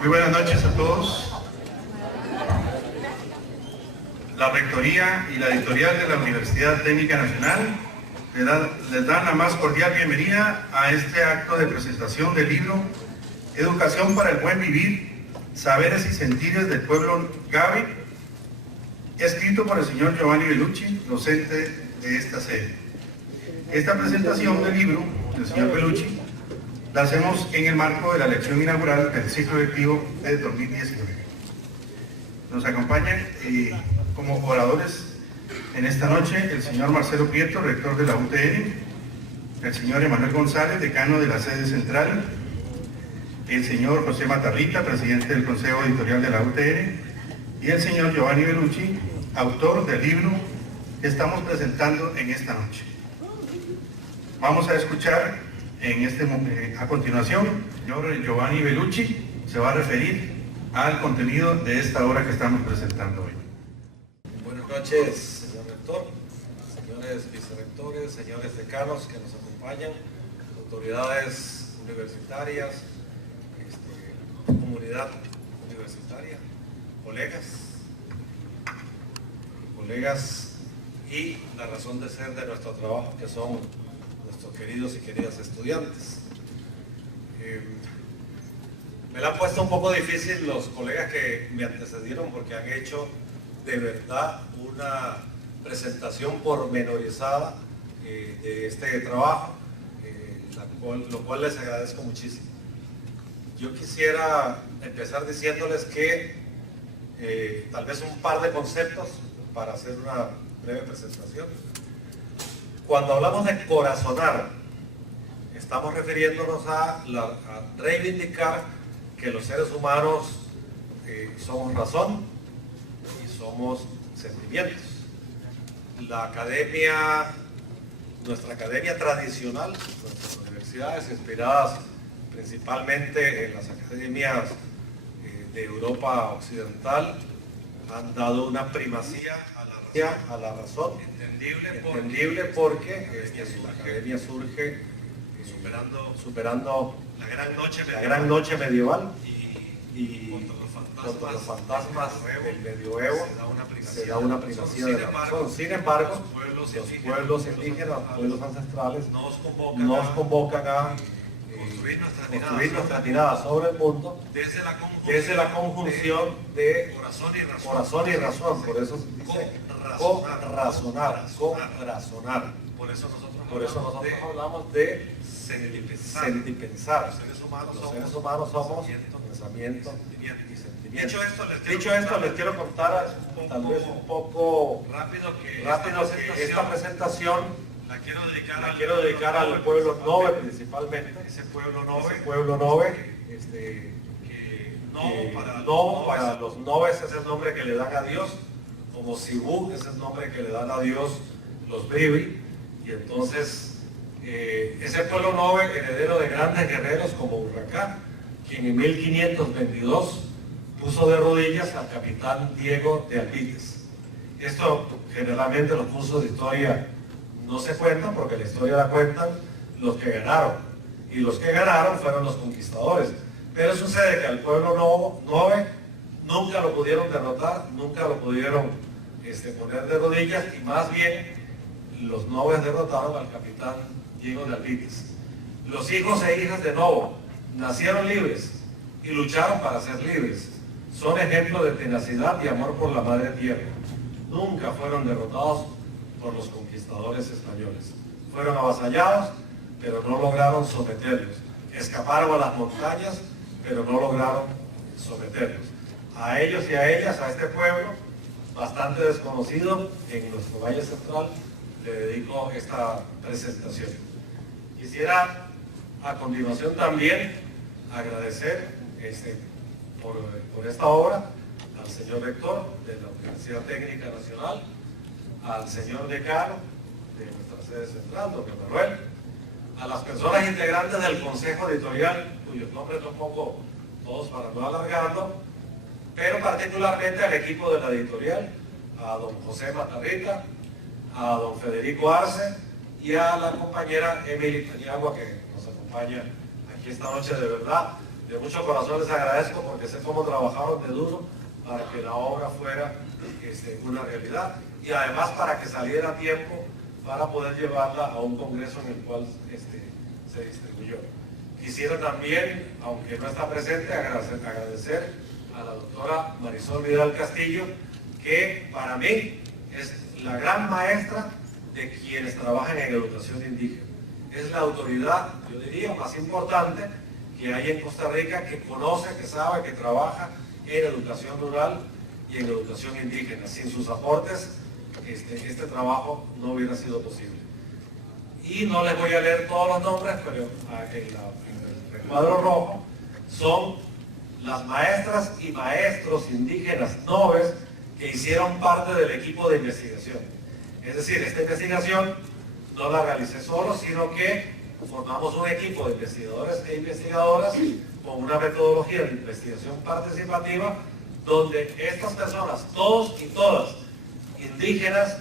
Muy buenas noches a todos. La Rectoría y la Editorial de la Universidad Técnica Nacional les dan la más cordial bienvenida a este acto de presentación del libro Educación para el Buen Vivir, Saberes y Sentires del Pueblo Gaby, escrito por el señor Giovanni Bellucci, docente de esta sede. Esta presentación del libro del señor Bellucci la hacemos en el marco de la lección inaugural del ciclo lectivo de 2019. Nos acompañan como oradores en esta noche el señor Marcelo Prieto, rector de la UTN, el señor Emanuel González, decano de la sede central, el señor José Matarrita, presidente del Consejo Editorial de la UTN, y el señor Giovanni Bellucci, autor del libro que estamos presentando en esta noche. Vamos a escuchar a continuación, el señor Giovanni Bellucci se va a referir al contenido de esta obra que estamos presentando hoy. Buenas noches, señor rector, señores vicerrectores, señores decanos que nos acompañan, autoridades universitarias, comunidad universitaria, colegas y la razón de ser de nuestro trabajo, que son nuestros queridos y queridas estudiantes. Me la han puesto un poco difícil los colegas que me antecedieron porque han hecho de verdad una presentación pormenorizada de este trabajo, lo cual les agradezco muchísimo. Yo quisiera empezar diciéndoles que tal vez un par de conceptos para hacer una breve presentación. Cuando hablamos de corazonar, estamos refiriéndonos a reivindicar que los seres humanos somos razón y somos sentimientos. Nuestra academia tradicional, nuestras universidades inspiradas principalmente en las academias de Europa occidental, han dado una primacía a la razón, entendible porque la academia surge superando la gran noche medieval y contra los fantasmas del medioevo se da una primacía de la razón. Sin embargo, los pueblos indígenas, los pueblos ancestrales nos convocan a construir nuestra mirada sobre el mundo desde la conjunción de corazón y razón. Por eso se dice razonar. Por eso nosotros hablamos de sentipensar. Los seres humanos somos pensamiento y sentimiento. Dicho esto, les quiero contar tal vez un poco rápido que esta presentación la quiero dedicar al pueblo Nove principalmente. Ese pueblo Nove, Novo para los Noves es el nombre que le dan a Dios, como Sibú es el nombre que le dan a Dios los Brivi, y entonces ese pueblo Nove, heredero de grandes guerreros como Urraca, quien en 1522 puso de rodillas al capitán Diego de Albites. Esto generalmente los cursos de historia no se cuentan porque la historia la cuentan los que ganaron, y los que ganaron fueron los conquistadores. Pero sucede que al pueblo Nove nunca lo pudieron derrotar, nunca lo pudieron poner de rodillas, y más bien los Noves derrotaron al capitán Diego de Albites. Los hijos e hijas de Novo nacieron libres y lucharon para ser libres. Son ejemplo de tenacidad y amor por la madre tierra. Nunca fueron derrotados por los conquistadores españoles. Fueron avasallados, pero no lograron someterlos. Escaparon a las montañas, pero no lograron someterlos. A ellos y a ellas, a este pueblo, bastante desconocido en nuestro Valle Central, le dedico esta presentación. Quisiera a continuación también agradecer por esta obra al señor rector de la Universidad Técnica Nacional, al señor decano de nuestra sede central, don Emanuel, a las personas integrantes del Consejo Editorial, cuyos nombres no pongo todos para no alargarlo, pero particularmente al equipo de la editorial, a don José Matarrita, a don Federico Arce y a la compañera Emily Paniagua, que nos acompaña aquí esta noche. De verdad, de mucho corazón les agradezco porque sé cómo trabajaron de duro para que la obra fuera una realidad y además para que saliera a tiempo para poder llevarla a un congreso en el cual se distribuyó. Quisiera también, aunque no está presente, agradecer a la doctora Marisol Vidal Castillo, que para mí es la gran maestra de quienes trabajan en educación indígena. Es la autoridad, yo diría, más importante que hay en Costa Rica, que conoce, que sabe, que trabaja en educación rural y en educación indígena. Sin sus aportes, este trabajo no hubiera sido posible. Y no les voy a leer todos los nombres, pero en el recuadro rojo son las maestras y maestros indígenas noves que hicieron parte del equipo de investigación. Es decir, esta investigación no la realicé solo, sino que formamos un equipo de investigadores e investigadoras con una metodología de investigación participativa donde estas personas, todos y todas, indígenas,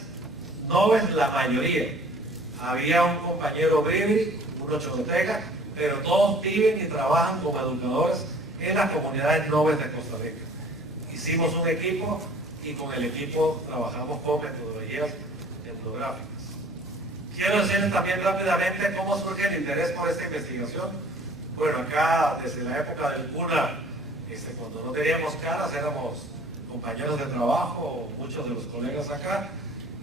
noves la mayoría. Había un compañero bribri, uno chorotega, pero todos viven y trabajan como educadores en las comunidades noves de Costa Rica. Hicimos un equipo y con el equipo trabajamos con metodologías etnográficas. Quiero decirles también rápidamente cómo surge el interés por esta investigación. Bueno, acá desde la época del CUNA, cuando no teníamos caras, éramos compañeros de trabajo, muchos de los colegas acá,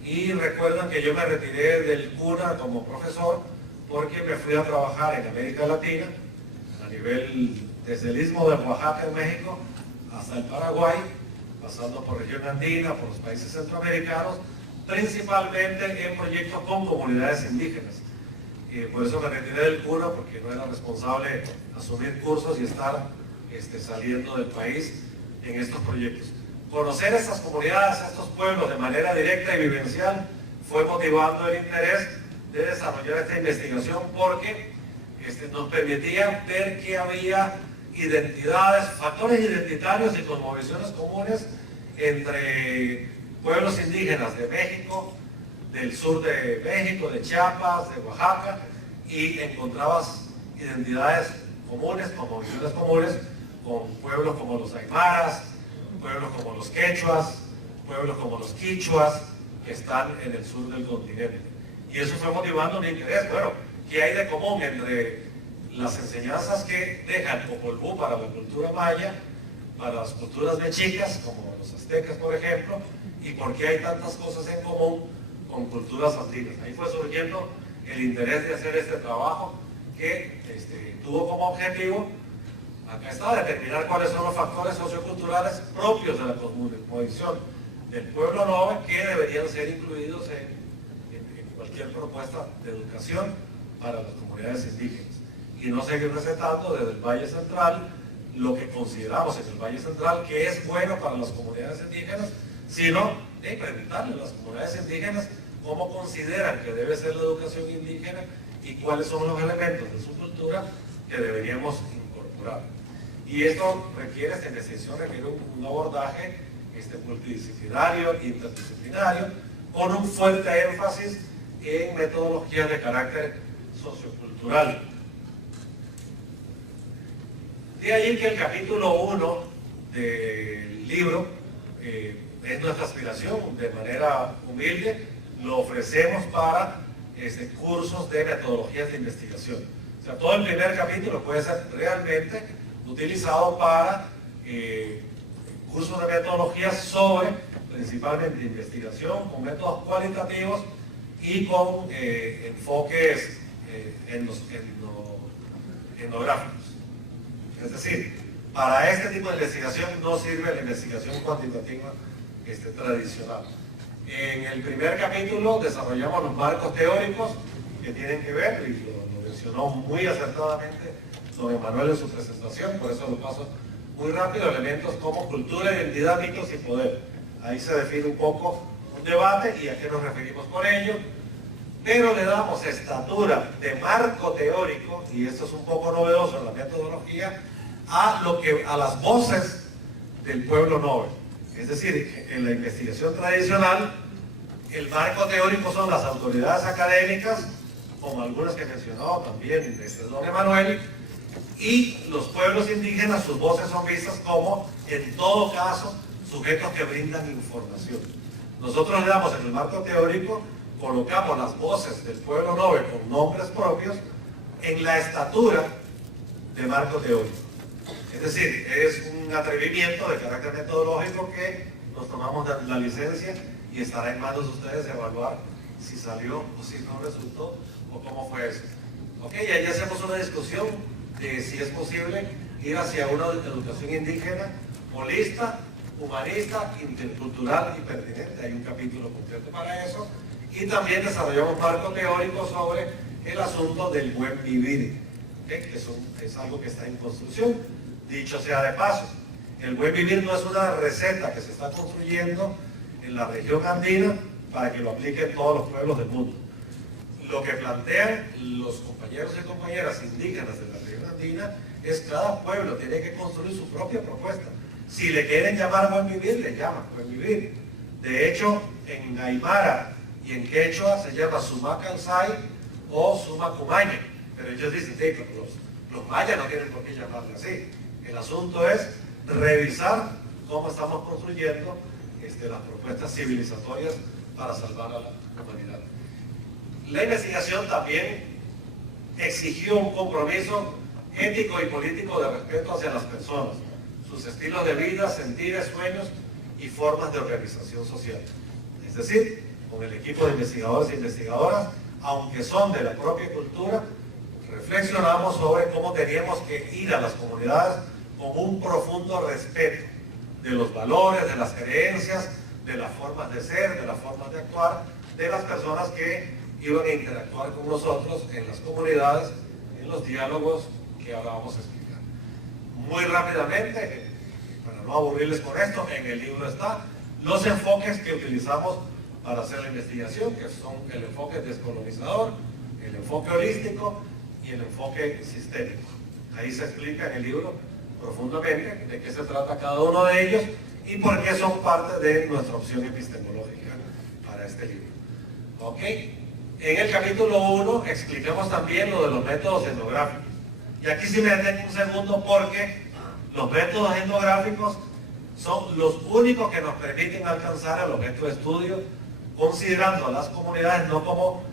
y recuerdan que yo me retiré del CUNA como profesor porque me fui a trabajar en América Latina, a nivel desde el Istmo de Oaxaca en México hasta el Paraguay, pasando por región andina, por los países centroamericanos, principalmente en proyectos con comunidades indígenas. Por eso me retiré del CUNA, porque no era responsable asumir cursos y estar saliendo del país en estos proyectos. Conocer estas comunidades, estos pueblos de manera directa y vivencial fue motivando el interés de desarrollar esta investigación porque nos permitía ver que había identidades, factores identitarios y cosmovisiones comunes entre pueblos indígenas de México, del sur de México, de Chiapas, de Oaxaca, y encontrabas identidades comunes, cosmovisiones comunes, con pueblos como los aymaras, pueblos como los quechuas, pueblos como los quichuas, que están en el sur del continente. Y eso fue motivando mi interés. Bueno, ¿qué hay de común entre las enseñanzas que deja el Popol Vuh para la cultura maya, para las culturas mexicas, como los aztecas, por ejemplo, y por qué hay tantas cosas en común con culturas andinas? Ahí fue surgiendo el interés de hacer este trabajo que tuvo como objetivo, acá está, determinar cuáles son los factores socioculturales propios de la cosmovisión del pueblo nove que deberían ser incluidos en cualquier propuesta de educación para las comunidades indígenas. Y no seguir recetando desde el Valle Central lo que consideramos en el Valle Central que es bueno para las comunidades indígenas, sino preguntarle a las comunidades indígenas cómo consideran que debe ser la educación indígena y cuáles son los elementos de su cultura que deberíamos incorporar. Y esto requiere, esta investigación requiere un abordaje multidisciplinario, interdisciplinario, con un fuerte énfasis en metodologías de carácter sociocultural. De ahí que el capítulo 1 del libro es nuestra aspiración, de manera humilde, lo ofrecemos para cursos de metodologías de investigación. O sea, todo el primer capítulo puede ser realmente utilizado para cursos de metodologías sobre, principalmente, investigación, con métodos cualitativos y con enfoques etnográficos. Es decir, para este tipo de investigación no sirve la investigación cuantitativa tradicional. En el primer capítulo desarrollamos los marcos teóricos que tienen que ver, y lo mencionó muy acertadamente don Emanuel en su presentación, por eso lo paso muy rápido, elementos como cultura, identidad, mitos y poder. Ahí se define un poco un debate y a qué nos referimos con ello, pero le damos estatura de marco teórico, y esto es un poco novedoso en la metodología, a las voces del pueblo nove. Es decir, en la investigación tradicional, el marco teórico son las autoridades académicas, como algunas que mencionó también don Emanuel, Y los pueblos indígenas, sus voces son vistas como, en todo caso, sujetos que brindan información. Nosotros le damos en el marco teórico, colocamos las voces del pueblo nove con nombres propios en la estatura de marco teórico. Es decir, es un atrevimiento de carácter metodológico que nos tomamos la licencia y estará en manos de ustedes evaluar si salió o si no resultó o cómo fue eso. Ok, y ahí hacemos una discusión de si es posible ir hacia una educación indígena holista, humanista, intercultural y pertinente. Hay un capítulo completo para eso. Y también desarrollamos un marco teórico sobre el asunto del buen vivir, que es algo que está en construcción. Dicho sea de paso, el buen vivir no es una receta que se está construyendo en la región andina para que lo apliquen todos los pueblos del mundo. Lo que plantean los compañeros y compañeras indígenas de la región andina es que cada pueblo tiene que construir su propia propuesta. Si le quieren llamar buen vivir, le llaman buen vivir. De hecho, en Aymara y en Quechua se llama Sumacansay o Sumacumaña, pero ellos dicen, sí, los mayas no tienen por qué llamarle así. El asunto es revisar cómo estamos construyendo las propuestas civilizatorias para salvar a la humanidad. La investigación también exigió un compromiso ético y político de respeto hacia las personas, sus estilos de vida, sentires, sueños y formas de organización social. Es decir, con el equipo de investigadores e investigadoras, aunque son de la propia cultura, reflexionamos sobre cómo teníamos que ir a las comunidades con un profundo respeto de los valores, de las creencias, de las formas de ser, de las formas de actuar, de las personas que iban a interactuar con nosotros en las comunidades, en los diálogos que ahora vamos a explicar. Muy rápidamente, para no aburrirles con esto, en el libro está los enfoques que utilizamos para hacer la investigación, que son el enfoque descolonizador, el enfoque holístico y el enfoque sistémico. Ahí se explica en el libro profundamente de qué se trata cada uno de ellos y por qué son parte de nuestra opción epistemológica para este libro. ¿Ok? En el capítulo 1 explicamos también lo de los métodos etnográficos. Y aquí sí me detengo un segundo porque los métodos etnográficos son los únicos que nos permiten alcanzar el objeto de estudio, considerando a las comunidades no como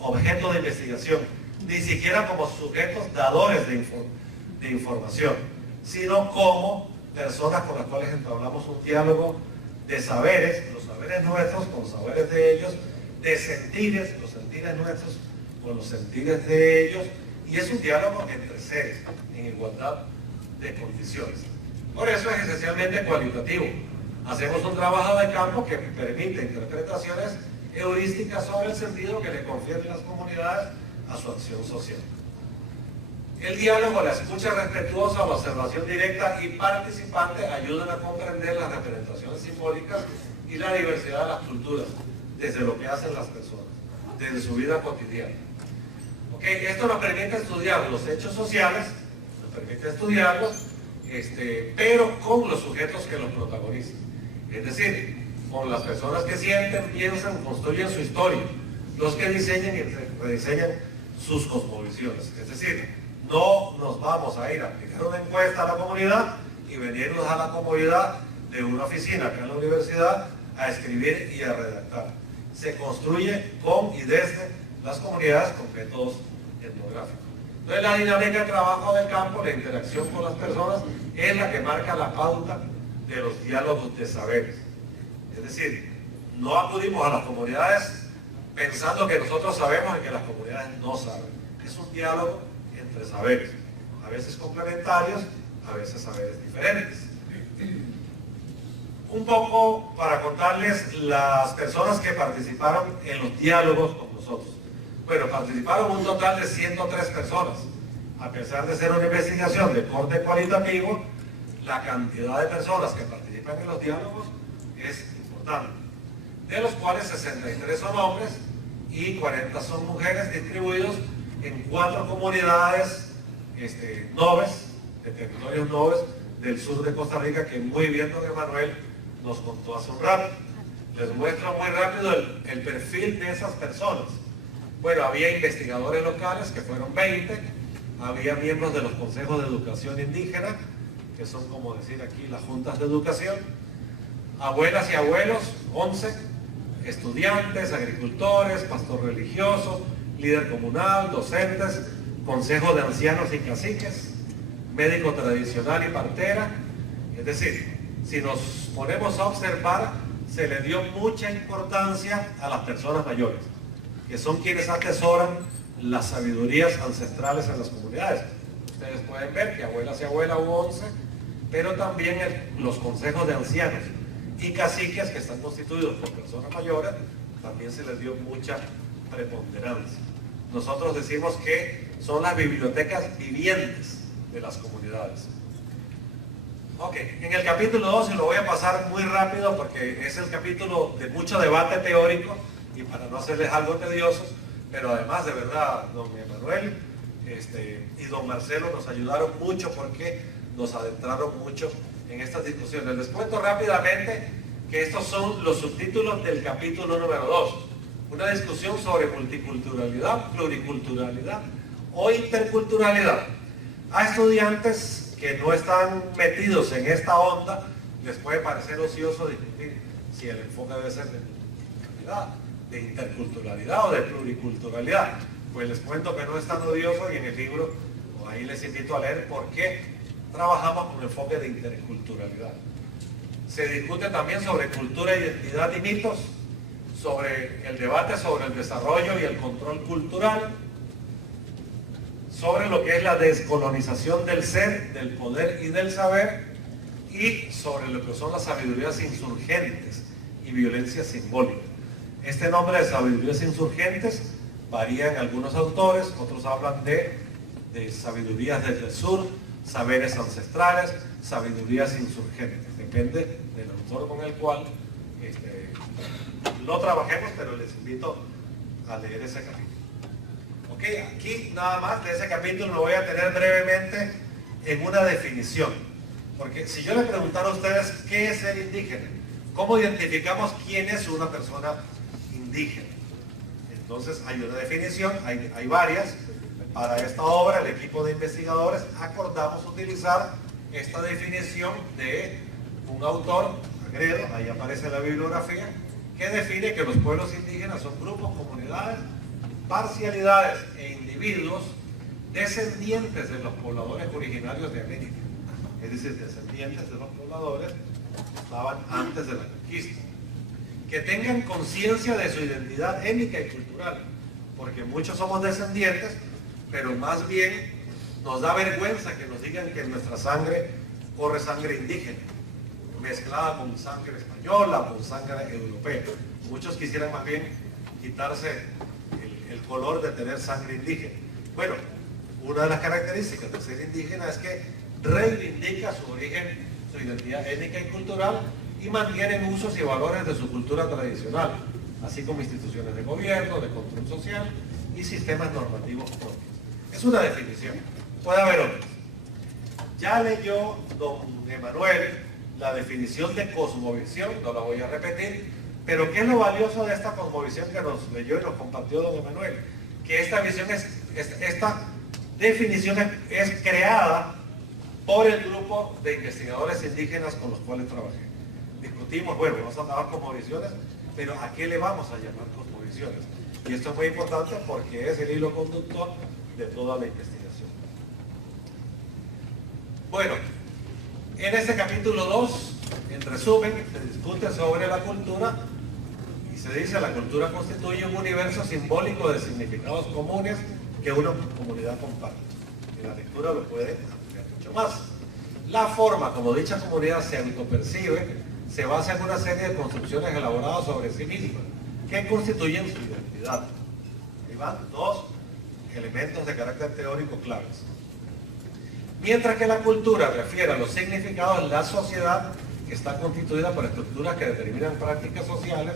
objeto de investigación, ni siquiera como sujetos dadores de información, sino como personas con las cuales entablamos un diálogo de saberes, los saberes nuestros con los saberes de ellos, de sentires, los sentires nuestros con los sentires de ellos, y es un diálogo entre seres, en igualdad de condiciones. Por eso es esencialmente cualitativo. Hacemos un trabajo de campo que permite interpretaciones heurísticas sobre el sentido que le confieren las comunidades a su acción social. El diálogo, la escucha respetuosa, la observación directa y participante ayudan a comprender las representaciones simbólicas y la diversidad de las culturas, desde lo que hacen las personas, desde su vida cotidiana. Esto nos permite estudiar los hechos sociales, nos permite estudiarlos, pero con los sujetos que los protagonizan. Es decir, con las personas que sienten, piensan, construyen su historia, los que diseñan y rediseñan sus cosmovisiones. Es decir, no nos vamos a ir a aplicar una encuesta a la comunidad y venirnos a la comunidad de una oficina acá en la universidad a escribir y a redactar. Se construye con y desde las comunidades con métodos etnográficos. Entonces la dinámica de trabajo del campo, la interacción con las personas, es la que marca la pauta de los diálogos de saberes. Es decir, no acudimos a las comunidades pensando que nosotros sabemos y que las comunidades no saben. Es un diálogo entre saberes, a veces complementarios, a veces saberes diferentes. Un poco para contarles las personas que participaron en los diálogos con nosotros. Bueno, participaron un total de 103 personas. A pesar de ser una investigación de corte cualitativo, la cantidad de personas que participan en los diálogos es importante, de los cuales 63 son hombres y 40 son mujeres, distribuidos en 4 comunidades noves, de territorios noves del sur de Costa Rica, que muy bien don Emanuel nos contó hace un rato. Les muestro muy rápido el perfil de esas personas. Bueno, había investigadores locales, que fueron 20, había miembros de los consejos de educación indígena, que son como decir aquí las juntas de educación, abuelas y abuelos, 11, estudiantes, agricultores, pastor religioso, líder comunal, docentes, consejo de ancianos y caciques, médico tradicional y partera. Es decir, si nos ponemos a observar, se le dio mucha importancia a las personas mayores, que son quienes atesoran las sabidurías ancestrales en las comunidades. Ustedes pueden ver que abuelas y abuelas hubo 11, pero también los consejos de ancianos y caciques, que están constituidos por personas mayores, también se les dio mucha preponderancia. Nosotros decimos que son las bibliotecas vivientes de las comunidades. Ok, en el capítulo 2, y lo voy a pasar muy rápido porque es el capítulo de mucho debate teórico y para no hacerles algo tedioso, pero además de verdad, don Emanuel y don Marcelo nos ayudaron mucho porque nos adentraron mucho en estas discusiones. Les cuento rápidamente que estos son los subtítulos del capítulo número 2. Una discusión sobre multiculturalidad, pluriculturalidad o interculturalidad. A estudiantes que no están metidos en esta onda, les puede parecer ocioso discutir si el enfoque debe ser de multiculturalidad, de interculturalidad o de pluriculturalidad. Pues les cuento que no es tan odioso y en el libro, ahí les invito a leer por qué trabajamos con enfoque de interculturalidad. Se discute también sobre cultura, identidad y mitos, sobre el debate sobre el desarrollo y el control cultural, sobre lo que es la descolonización del ser, del poder y del saber, y sobre lo que son las sabidurías insurgentes y violencia simbólica. Este nombre de sabidurías insurgentes varía en algunos autores, otros hablan de sabidurías desde el sur, saberes ancestrales, sabidurías insurgentes. Depende del autor con el cual lo trabajemos, pero les invito a leer ese capítulo. Ok, aquí nada más de ese capítulo lo voy a tener brevemente en una definición. Porque si yo le preguntara a ustedes qué es ser indígena, ¿cómo identificamos quién es una persona indígena? Entonces hay una definición, hay varias. Para esta obra, el equipo de investigadores acordamos utilizar esta definición de un autor, Agredo, ahí aparece la bibliografía, que define que los pueblos indígenas son grupos, comunidades, parcialidades e individuos descendientes de los pobladores originarios de América. Es decir, descendientes de los pobladores que estaban antes de la conquista. Que tengan conciencia de su identidad étnica y cultural, porque muchos somos descendientes, pero más bien nos da vergüenza que nos digan que en nuestra sangre corre sangre indígena, mezclada con sangre española, con sangre europea. Muchos quisieran más bien quitarse el color de tener sangre indígena. Bueno, una de las características de ser indígena es que reivindica su origen, su identidad étnica y cultural y mantiene usos y valores de su cultura tradicional, así como instituciones de gobierno, de control social y sistemas normativos propios. Es una definición, puede haber otras. Ya leyó don Emanuel la definición de cosmovisión, no la voy a repetir, pero ¿qué es lo valioso de esta cosmovisión que nos leyó y nos compartió don Emanuel? Que esta definición es creada por el grupo de investigadores indígenas con los cuales trabajé. Discutimos, bueno, vamos a llamar cosmovisiones, pero ¿a qué le vamos a llamar cosmovisiones? Y esto es muy importante porque es el hilo conductor de toda la investigación. Bueno, en este capítulo 2, en resumen, se discute sobre la cultura y se dice la cultura constituye un universo simbólico de significados comunes que una comunidad comparte. Y la lectura lo puede ampliar mucho más. La forma como dicha comunidad se autopercibe se basa en una serie de construcciones elaboradas sobre sí misma que constituyen su identidad. Ahí van dos elementos de carácter teórico claves. Mientras que la cultura refiere a los significados de la sociedad que está constituida por estructuras que determinan prácticas sociales,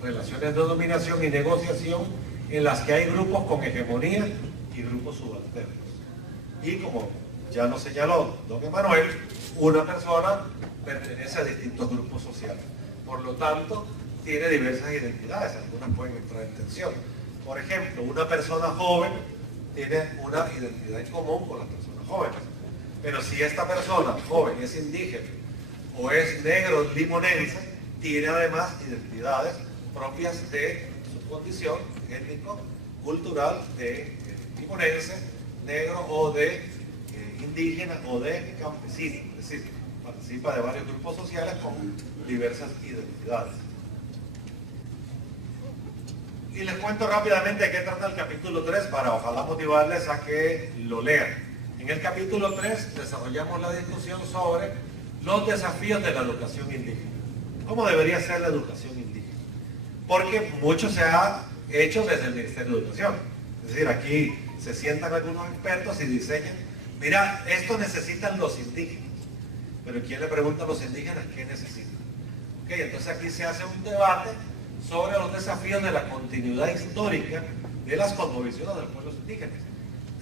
relaciones de dominación y negociación en las que hay grupos con hegemonía y grupos subalternos. Y como ya lo señaló don Emanuel, una persona pertenece a distintos grupos sociales. Por lo tanto, tiene diversas identidades, algunas pueden entrar en tensión. Por ejemplo, una persona joven tiene una identidad en común con las personas jóvenes. Pero si esta persona joven es indígena o es negro limonense, tiene además identidades propias de su condición étnico, cultural de limonense, negro o de indígena o de campesino. Es decir, participa de varios grupos sociales con diversas identidades. Y les cuento rápidamente de qué trata el capítulo 3 para ojalá motivarles a que lo lean. En el capítulo 3 desarrollamos la discusión sobre los desafíos de la educación indígena. ¿Cómo debería ser la educación indígena? Porque mucho se ha hecho desde el Ministerio de Educación. Es decir, aquí se sientan algunos expertos y diseñan, mira, esto necesitan los indígenas. Pero ¿quién le pregunta a los indígenas qué necesitan? Okay, entonces aquí se hace un debate sobre los desafíos de la continuidad histórica de las cosmovisiones de los pueblos indígenas.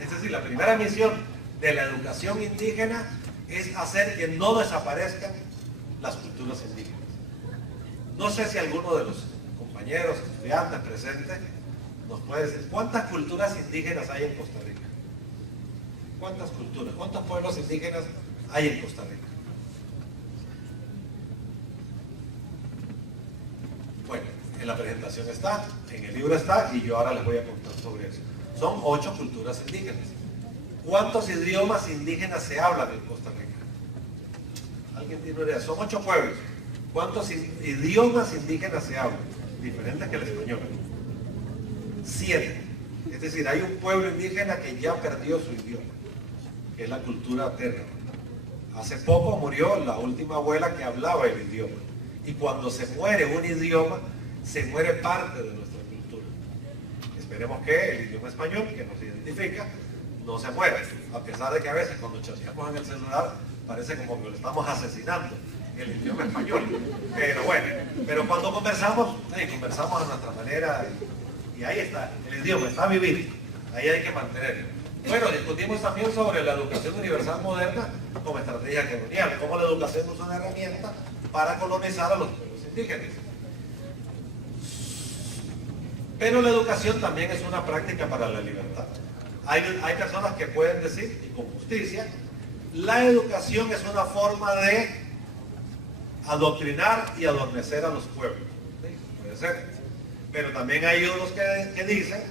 Es decir, la primera misión de la educación indígena es hacer que no desaparezcan las culturas indígenas. No sé si alguno de los compañeros, estudiantes presentes, nos puede decir cuántas culturas indígenas hay en Costa Rica. ¿Cuántas culturas? ¿Cuántos pueblos indígenas hay en Costa Rica? Bueno, en la presentación está, en el libro está, y yo ahora les voy a contar sobre eso. Son 8 culturas indígenas. ¿Cuántos idiomas indígenas se hablan en Costa Rica? ¿Alguien tiene una idea? Son 8 pueblos. ¿Cuántos idiomas indígenas se hablan? Diferentes que el español. 7. Es decir, hay un pueblo indígena que ya perdió su idioma, que es la cultura terna. Hace poco murió la última abuela que hablaba el idioma. Y cuando se muere un idioma, se muere parte de nuestra cultura. Esperemos que el idioma español, que nos identifica, no se muera. A pesar de que a veces cuando chateamos en el celular, parece como que lo estamos asesinando, el idioma español. Pero bueno, pero cuando conversamos a nuestra manera, y ahí está, el idioma está vivido, ahí hay que mantenerlo. Bueno, discutimos también sobre la educación universal moderna como estrategia colonial, cómo la educación es una herramienta para colonizar a los pueblos indígenas. Pero la educación también es una práctica para la libertad. Hay personas que pueden decir, y con justicia, la educación es una forma de adoctrinar y adormecer a los pueblos. ¿Sí? Puede ser. Pero también hay otros que dicen,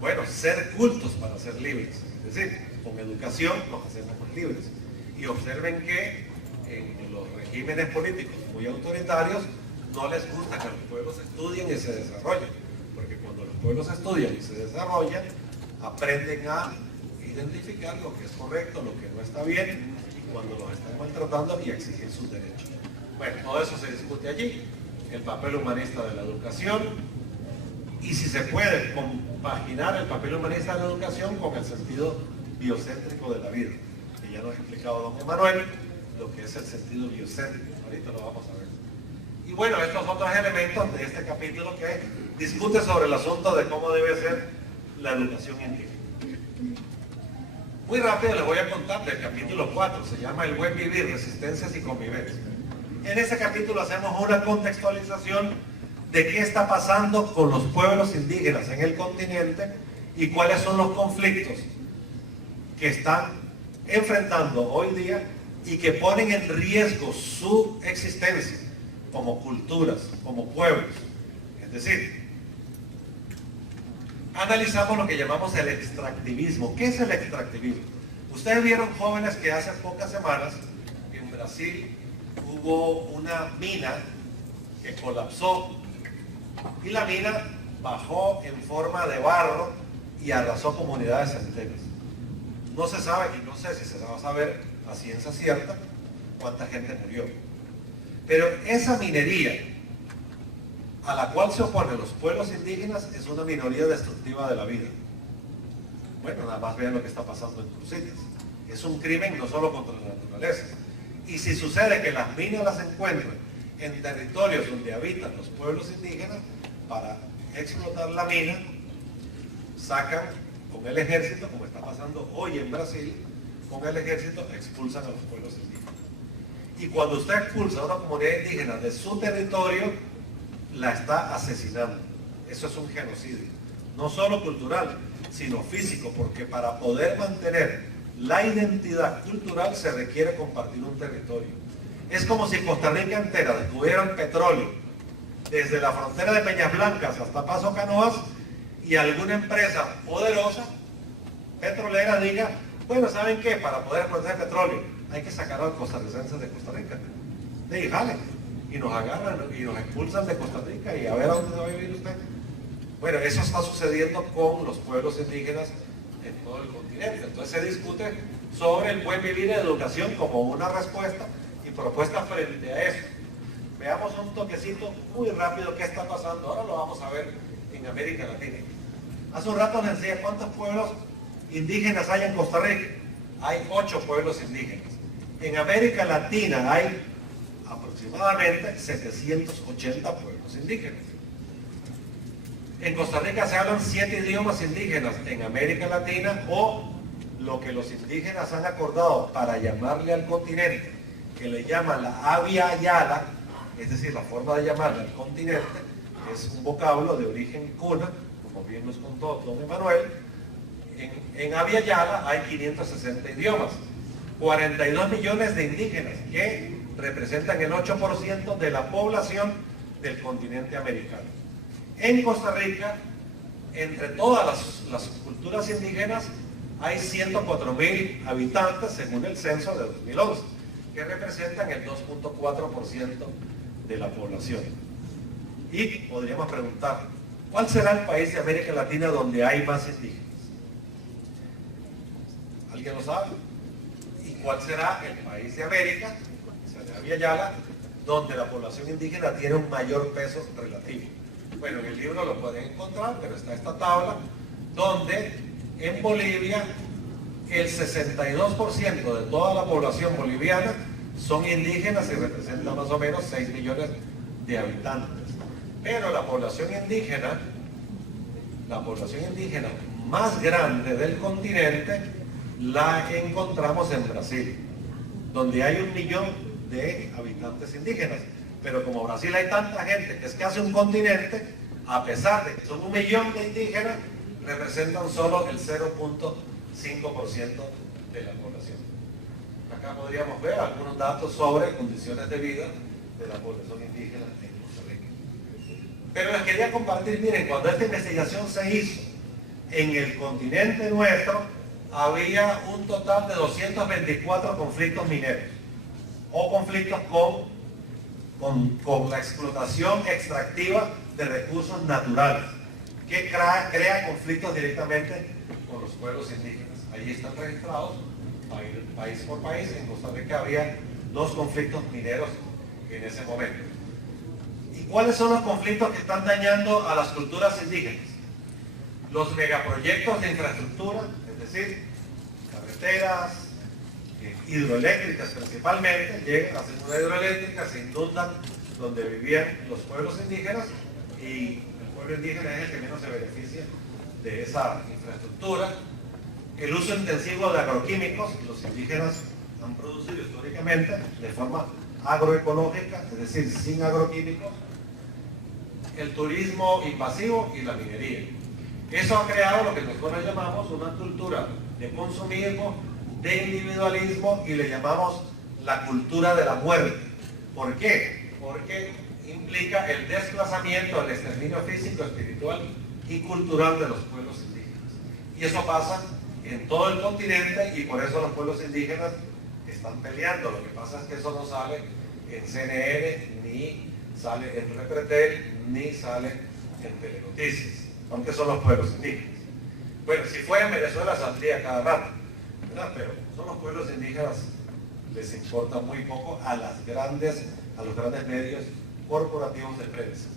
bueno, ser cultos para ser libres. Es decir, con educación nos hacemos más libres. Y observen que en los regímenes políticos muy autoritarios no les gusta que los pueblos estudien y se desarrollen. Porque cuando los pueblos estudian y se desarrollan, aprenden a identificar lo que es correcto, lo que no está bien, y cuando los están maltratando y exigen sus derechos. Bueno, todo eso se discute allí, el papel humanista de la educación, y si se puede compaginar el papel humanista de la educación con el sentido biocéntrico de la vida, que ya nos ha explicado don Emanuel, lo que es el sentido biocéntrico, ahorita lo vamos a ver. Y bueno, estos otros elementos de este capítulo que discute sobre el asunto de cómo debe ser la educación indígena. Muy rápido les voy a contar del capítulo 4, se llama El buen vivir, resistencias y convivencia. En ese capítulo hacemos una contextualización de qué está pasando con los pueblos indígenas en el continente y cuáles son los conflictos que están enfrentando hoy día y que ponen en riesgo su existencia como culturas, como pueblos. Es decir, analizamos lo que llamamos el extractivismo. ¿Qué es el extractivismo? Ustedes vieron, jóvenes, que hace pocas semanas en Brasil hubo una mina que colapsó y la mina bajó en forma de barro y arrasó comunidades enteras. No se sabe, y no sé si se va a saber a ciencia cierta, cuánta gente murió. Pero esa minería a la cual se oponen los pueblos indígenas es una minoría destructiva de la vida. Bueno, nada más vean lo que está pasando en Cruzitas. Es un crimen no solo contra la naturaleza. Y si sucede que las minas las encuentran en territorios donde habitan los pueblos indígenas, para explotar la mina, sacan con el ejército, como está pasando hoy en Brasil, con el ejército expulsan a los pueblos indígenas. Y cuando usted expulsa a una comunidad indígena de su territorio, la está asesinando. Eso es un genocidio, no solo cultural, sino físico, porque para poder mantener la identidad cultural se requiere compartir un territorio. Es como si Costa Rica entera descubriera petróleo desde la frontera de Peñas Blancas hasta Paso Canoas y alguna empresa poderosa petrolera diga, bueno, ¿saben qué? Para poder explotar petróleo hay que sacar a los costarricenses de Costa Rica. Y jale, y nos agarran y nos expulsan de Costa Rica y a ver a dónde se va a vivir usted. Bueno, eso está sucediendo con los pueblos indígenas en todo el continente. Entonces se discute sobre el buen vivir y educación como una respuesta y propuesta frente a eso. Veamos un toquecito muy rápido qué está pasando. Ahora lo vamos a ver en América Latina. Hace un rato les decía cuántos pueblos indígenas hay en Costa Rica. Hay 8 pueblos indígenas. En América Latina hay aproximadamente 780 pueblos indígenas. En Costa Rica se hablan 7 idiomas indígenas. En América Latina, o lo que los indígenas han acordado para llamarle al continente, que le llaman la Abya Yala, es decir, la forma de llamarle al continente, es un vocablo de origen cuna, como bien nos contó don Emanuel. En Abya Yala hay 560 idiomas, 42 millones de indígenas, que representan el 8% de la población del continente americano. En Costa Rica, entre todas las culturas indígenas, hay 104.000 habitantes según el censo de 2011, que representan el 2.4% de la población. Y podríamos preguntar, ¿cuál será el país de América Latina donde hay más indígenas? ¿Alguien lo sabe? ¿Y cuál será el país de América, o sea, de Abya Yala, donde la población indígena tiene un mayor peso relativo? Bueno, en el libro lo pueden encontrar, pero está esta tabla, donde en Bolivia el 62% de toda la población boliviana son indígenas y representan más o menos 6 millones de habitantes. Pero la población indígena más grande del continente la encontramos en Brasil, donde hay 1 millón de habitantes indígenas. Pero como Brasil hay tanta gente que es casi un continente, a pesar de que son 1 millón de indígenas, representan solo el 0.5% de la población. Acá podríamos ver algunos datos sobre condiciones de vida de la población indígena en Costa Rica. Pero les quería compartir, miren, cuando esta investigación se hizo en el continente nuestro, había un total de 224 conflictos mineros o conflictos con la explotación extractiva de recursos naturales, que crea conflictos directamente con los pueblos indígenas. Allí están registrados, país por país. En Costa Rica había 2 conflictos mineros en ese momento. ¿Y cuáles son los conflictos que están dañando a las culturas indígenas? Los megaproyectos de infraestructura, es decir, carreteras, hidroeléctricas principalmente, llegan a hacer una hidroeléctrica, se inundan donde vivían los pueblos indígenas, y el pueblo indígena es el que menos se beneficia de esa infraestructura. El uso intensivo de agroquímicos, los indígenas han producido históricamente de forma agroecológica, es decir, sin agroquímicos. El turismo invasivo y la minería. Eso ha creado lo que nosotros llamamos una cultura de consumismo, de individualismo, y le llamamos la cultura de la muerte. ¿Por qué? Porque implica el desplazamiento, el exterminio físico, espiritual y cultural de los pueblos indígenas. Y eso pasa en todo el continente, y por eso los pueblos indígenas están peleando. Lo que pasa es que eso no sale en CNN, ni sale en Repretel, ni sale en Telenoticias, aunque son los pueblos indígenas. Bueno, si fuera en Venezuela saldría cada rato, ¿verdad? Pero son los pueblos indígenas, les importa muy poco a los grandes medios corporativos de prensa.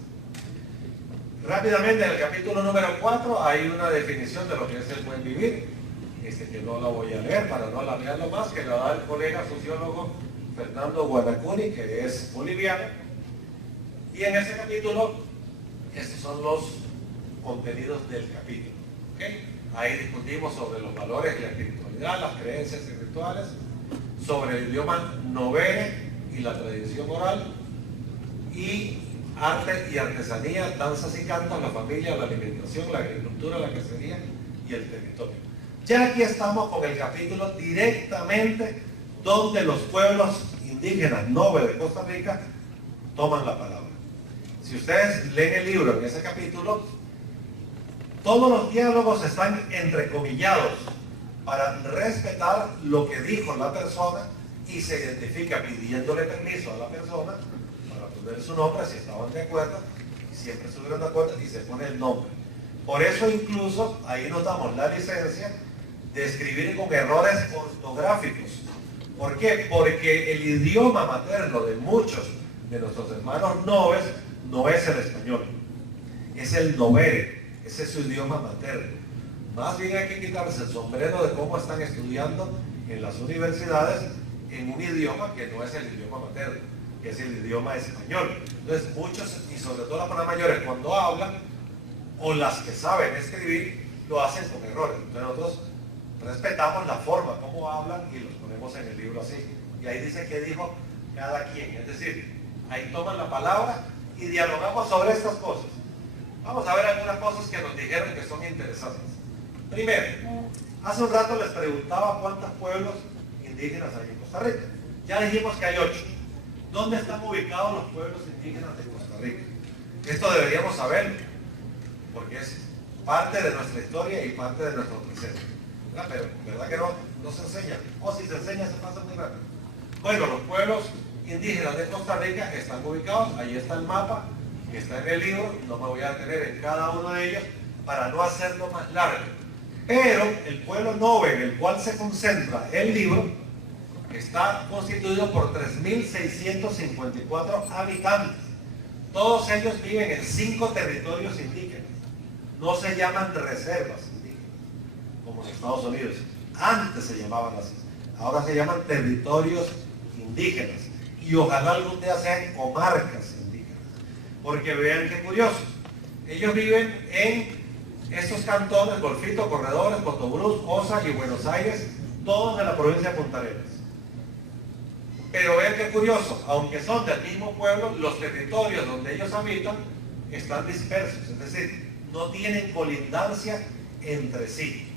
Rápidamente, en el capítulo número 4 hay una definición de lo que es el buen vivir, que no la voy a leer para no alargarlo más, que la da el colega sociólogo Fernando Guanacuni, que es boliviano. Y en ese capítulo, estos son los contenidos del capítulo. ¿Okay? Ahí discutimos sobre los valores y la espiritualidad, las creencias y rituales, sobre el idioma novere y la tradición oral, y arte y artesanía, danzas y cantos, la familia, la alimentación, la agricultura, la cacería y el territorio. Ya aquí estamos con el capítulo directamente donde los pueblos indígenas nobles de Costa Rica toman la palabra. Si ustedes leen el libro en ese capítulo, todos los diálogos están entrecomillados para respetar lo que dijo la persona y se identifica pidiéndole permiso a la persona para poner su nombre si estaban de acuerdo, y siempre estuvieron de acuerdo y se pone el nombre. Por eso incluso ahí nos damos la licencia de escribir con errores ortográficos. ¿Por qué? Porque el idioma materno de muchos de nuestros hermanos noves no es el español, es el novere, ese es su idioma materno. Más bien hay que quitarse el sombrero de cómo están estudiando en las universidades en un idioma que no es el idioma materno, que es el idioma español. Entonces muchos, y sobre todo las personas mayores, cuando hablan, o las que saben escribir, lo hacen con errores. Entonces nosotros respetamos la forma como hablan y los ponemos en el libro así. Y ahí dice que dijo cada quien. Es decir, ahí toman la palabra y dialogamos sobre estas cosas. Vamos a ver algunas cosas que nos dijeron que son interesantes. Primero, hace un rato les preguntaba cuántos pueblos indígenas hay en Costa Rica. Ya dijimos que hay 8. ¿Dónde están ubicados los pueblos indígenas de Costa Rica? Esto deberíamos saberlo, porque es parte de nuestra historia y parte de nuestro presente. Pero, ¿verdad que no se enseña? O si se enseña, se pasa muy rápido. Bueno, los pueblos indígenas de Costa Rica están ubicados, ahí está el mapa, que está en el libro, no me voy a detener en cada uno de ellos para no hacerlo más largo. Pero el pueblo nove en el cual se concentra el libro está constituido por 3.654 habitantes. Todos ellos viven en 5 territorios indígenas. No se llaman reservas indígenas, como en Estados Unidos. Antes se llamaban así. Ahora se llaman territorios indígenas. Y ojalá algún día sean comarcas indígenas. Porque vean qué curioso. Ellos viven en estos cantones, Golfito, Corredores, Cotobruz, Osa y Buenos Aires, todos de la provincia de Punta Arenas. Pero vean qué curioso, aunque son del mismo pueblo, los territorios donde ellos habitan están dispersos, es decir, no tienen colindancia entre sí.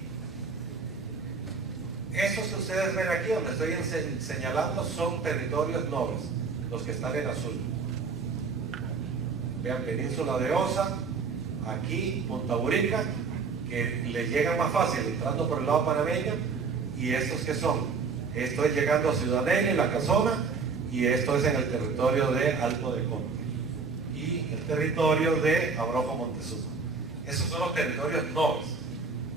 Esos que ustedes ven aquí, donde estoy señalando, son territorios nobles, los que están en azul. Vean, Península de Osa, aquí Punta Burica, que les llega más fácil entrando por el lado panameño, y estos que son, esto es llegando a Ciudad Negra, La Casona, y esto es en el territorio de Alto de Conde y el territorio de Abrojo Montezuma. Esos son los territorios nobles.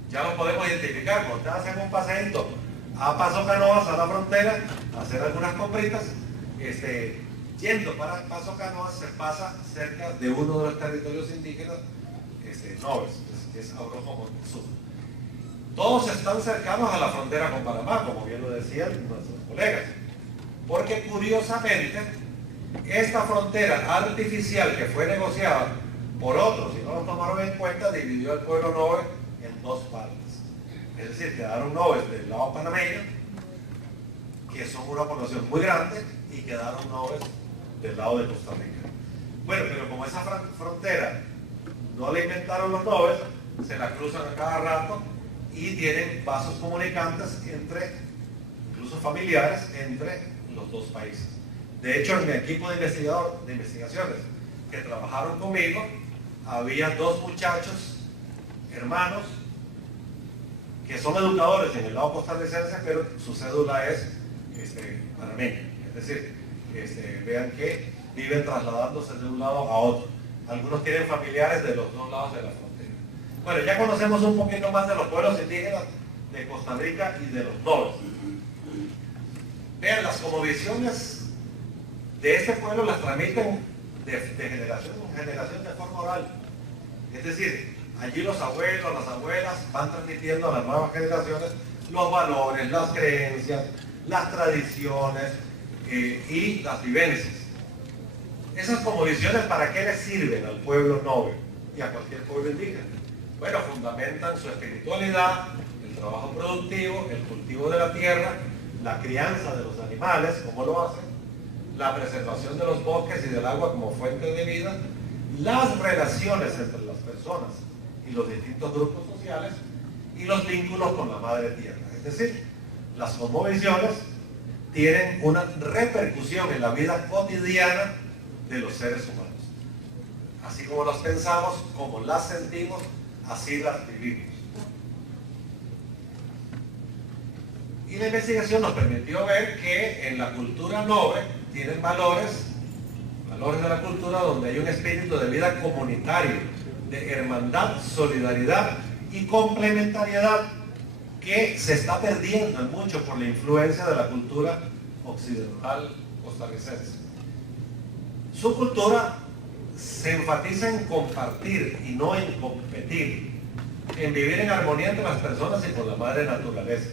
Ya los podemos identificar. Cuando ustedes hacen un paseíto a Paso Canoas, a la frontera, a hacer algunas compritas, yendo para Paso Canoas se pasa cerca de uno de los territorios indígenas nobles, que es Abrojo Montezuma. Todos están cercanos a la frontera con Panamá, como bien lo decían nuestros colegas, porque curiosamente esta frontera artificial que fue negociada por otros y no lo tomaron en cuenta, dividió al pueblo noble en 2 partes. Es decir, quedaron nobles del lado panameño, que son una población muy grande, y quedaron nobles del lado de Costa Rica. Bueno, pero como esa frontera no la inventaron los nobles, se la cruzan a cada rato y tienen vasos comunicantes entre, incluso familiares, entre los 2 países. De hecho, en mi equipo de investigaciones que trabajaron conmigo, había 2 muchachos, hermanos, que son educadores en el lado costarricense, pero su cédula es panameña. Es decir, vean que viven trasladándose de un lado a otro. Algunos tienen familiares de los 2 lados de la frontera. Bueno, ya conocemos un poquito más de los pueblos indígenas de Costa Rica y de los nobles. Vean, las cosmovisiones de este pueblo las transmiten de generación en generación de forma oral. Es decir, allí los abuelos, las abuelas van transmitiendo a las nuevas generaciones los valores, las creencias, las tradiciones y las vivencias. Esas cosmovisiones, ¿para qué les sirven al pueblo noble y a cualquier pueblo indígena? Bueno, fundamentan su espiritualidad, el trabajo productivo, el cultivo de la tierra, la crianza de los animales, como lo hacen, la preservación de los bosques y del agua como fuente de vida, las relaciones entre las personas y los distintos grupos sociales, y los vínculos con la madre tierra. Es decir, las cosmovisiones tienen una repercusión en la vida cotidiana de los seres humanos. Así como las pensamos, como las sentimos, así las vivimos. Y la investigación nos permitió ver que en la cultura noble tienen valores de la cultura donde hay un espíritu de vida comunitario, de hermandad, solidaridad y complementariedad que se está perdiendo en mucho por la influencia de la cultura occidental costarricense. Su cultura se enfatiza en compartir y no en competir, en vivir en armonía entre las personas y con la madre naturaleza.